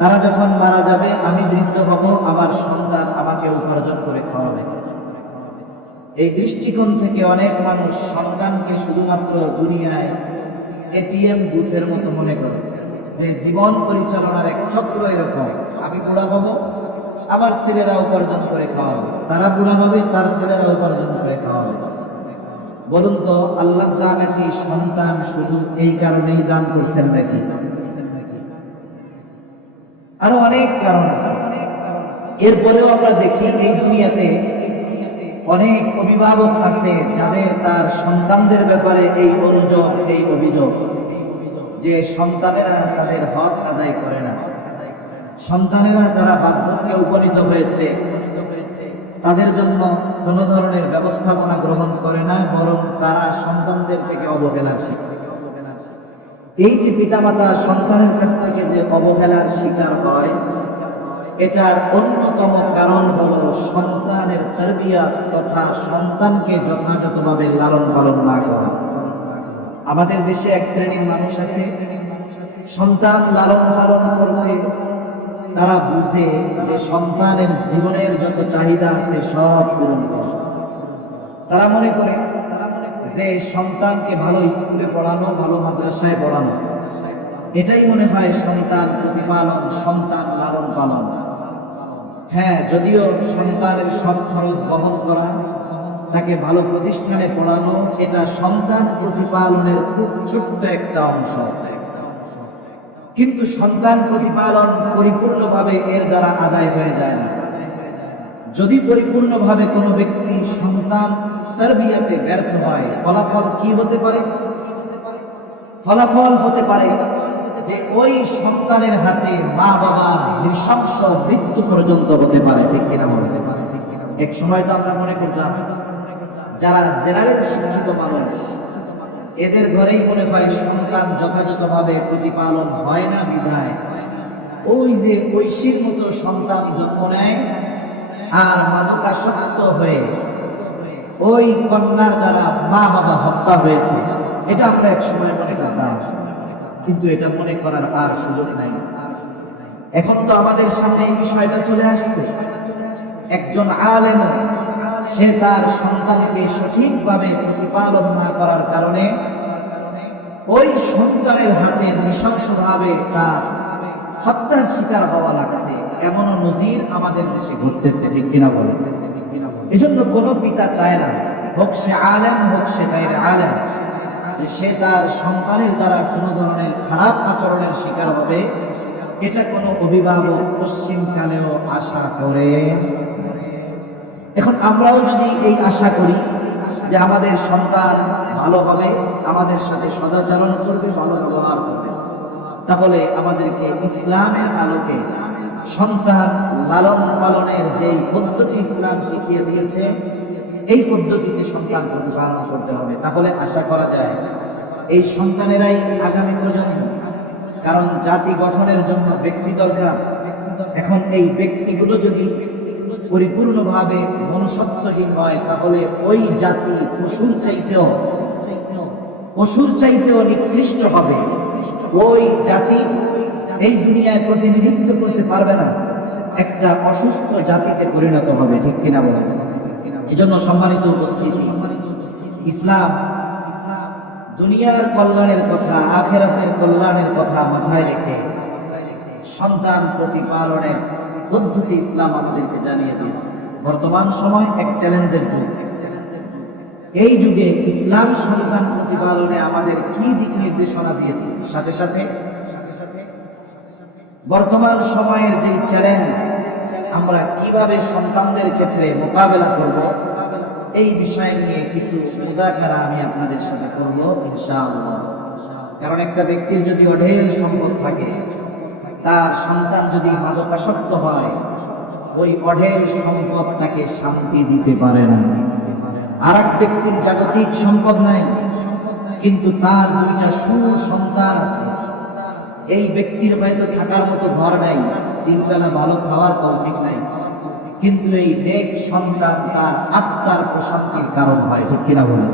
তারা যখন মারা যাবে আমি বৃদ্ধ হব, আমার সন্তান আমাকে উপার্জন করে খাওয়াবে। এই দৃষ্টিকোণ থেকে অনেক মানুষ সন্তানকে শুধুমাত্র দুনিয়ায় এটিএম বুথের মতো মনে করে, যে জীবন পরিচালনার এক চক্র এরকম। আমি বুড়া হব, আমার ছেলেরা উপার্জন করে খাওয়াবে, তারা বুড়া হবে, তার ছেলেরা উপার্জন করে খাওয়াবে। বলুন তো আল্লাহ তাআলা কি সন্তান শুধু এই কারণেই দান করছেন নাকি? আরো অনেক কারণ আছে। এরপরেও আমরা দেখি এই দুনিয়াতে অনেক অভিভাবক আছে যাদের তার সন্তানদের ব্যাপারে এই অনুযোগ, এই অভিযোগ যে সন্তানেরা তাদের হক আদায় করে না, সন্তানেরা তারা বার্ধক্যে উপনীত হয়েছে, তাদের জন্য কোনো ধরনের ব্যবস্থাপনা গ্রহণ করে না, বরং তারা সন্তানদের থেকে অবহেলার শিকার। এই যে পিতামাতা সন্তানের কাছ থেকে যে অবহেলার শিকার হয়, এটার অন্যতম কারণ হলো সন্তানের তারবিয়াত তথা সন্তানকে যথাযথভাবে লালন পালন না করা। আমাদের দেশে এক শ্রেণীর মানুষ আছে, সন্তান লালন পালন করলে তারা বুঝে যে সন্তানের জীবনের যত চাহিদা আছে সব পূরণ করে। তারা মনে করে যে সন্তানকে ভালো স্কুলে পড়ানো, ভালো মাদ্রাসায় পড়ানো, এটাই মনে হয় সন্তান প্রতিপালন, সন্তান লালন পালন। হ্যাঁ, যদিও সন্তানের সব খরচ বহন করা, তাকে ভালো প্রতিষ্ঠানে পড়ানো, এটা সন্তান প্রতিপালনের খুব ছোট্ট একটা অংশ। কিন্তু সন্তান প্রতিপালন পরিপূর্ণভাবে এর দ্বারা আদায় হয়ে যায় না। যদি পরিপূর্ণভাবে কোনো ব্যক্তি সন্তান তারবিয়াতে ব্যর্থ হয়, ফলাফল কি হতে পারে? ফলাফল হতে পারে যে ওই সন্তানের হাতে মা বাবার নৃশংস মৃত্যু পর্যন্ত হতে পারে, ঠিক কিনা? হতে পারে। এক সময় তো আমরা মনে করতাম যারা জেনারেল শিক্ষিত মানুষ এদের ঘরেই মনে হয় সন্তান যথাযথভাবে প্রতিপালন হয় না বিধায় ওই যে ঐশীর মতো সন্তান জন্ম নেয় আর মাদকাসক্ত হয়ে ওই কন্যার দ্বারা মা বাবা হত্যা হয়েছে, এটা আমরা এক সময় মনে করতাম। কিন্তু এটা মনে করার আর সুযোগ নাই। এখন তো আমাদের সামনে এই বিষয়টা চলে আসছে। একজন আলেম সে তার সন্তানকে সঠিকভাবে প্রতিপালন না করার কারণে ওই সন্তানের হাতে নৃশংসভাবে তার হত্যার শিকার হওয়া লাগছে, এমনও নজির আমাদের দেশে ঘটতেছে, ঠিক কিনা বলে? এজন্য কোনো পিতা চায় না, হোক সে আলেম হোক সে গায়রে আলেম, যে সে তার সন্তানের দ্বারা কোনো ধরনের খারাপ আচরণের শিকার হবে, এটা কোনো অভিভাবক পশ্চিমকালেও আশা করে। এখন আমরাও যদি এই আশা করি যে আমাদের সন্তান ভালো হবে, আমাদের সাথে সদাচরণ করবে, ভালো ব্যবহার করবে, তাহলে আমাদেরকে ইসলামের আলোকে সন্তান লালন পালনের যেই পদ্ধতি ইসলাম শিখিয়ে দিয়েছে এই পদ্ধতিতে সন্তান প্রতিপালন করতে হবে। তাহলে আশা করা যায় এই সন্তানেরাই আগামী প্রজন্ম। কারণ জাতি গঠনের জন্য ব্যক্তি দরকার। এখন এই ব্যক্তিগুলো যদি পরিপূর্ণভাবে মনুষ্যত্বহীন হয় তাহলে ওই জাতি পশুর চাইতেও নিকৃষ্ট হবে। ওই জাতি এই দুনিয়ায় প্রতিনিধিত্ব করতে পারবে না, একটা অসুস্থ জাতিতে পরিণত হবে, ঠিক কিনা বলেন? এজন্য সম্মানিত উপস্থিতি, ইসলাম দুনিয়ার কল্যাণের কথা, আখিরাতের কল্যাণের কথা মাথায় রেখে সন্তান প্রতিপালনের পদ্ধতি ইসলাম আমাদেরকে জানিয়ে দিয়েছে। বর্তমান সময় এক চ্যালেঞ্জের যুগ। এই যুগে ইসলাম সন্তান প্রতিপালনে আমাদের কি দিক নির্দেশনা দিয়েছে, সাথে সাথে বর্তমান সময়ের যে চ্যালেঞ্জ আমরা কিভাবে সন্তানদের ক্ষেত্রে মোকাবেলা করব, এই বিষয় নিয়ে কিছু মুযাকারা আমি আপনাদের সাথে করব ইনশাআল্লাহ। কারণ একটা ব্যক্তির যদি অঢেল সম্পদ থাকে, তার সন্তান যদি মাদকাসক্ত হয়, ওই অঢেল সম্পদ তাকে শান্তি দিতে পারে না। আর এক ব্যক্তির জাগতিক সম্পদ নাই, কিন্তু তার দুইটা সুসন্তান আছে। এই ব্যক্তির হয়তো থাকার মতো ঘর নাই, তিন বেলা ভালো খাওয়ার তৌফিক নাই, কিন্তু এই নেক সন্তান তার আত্মার প্রশান্তির কারণ হয়, ঠিক কিনা বলেন?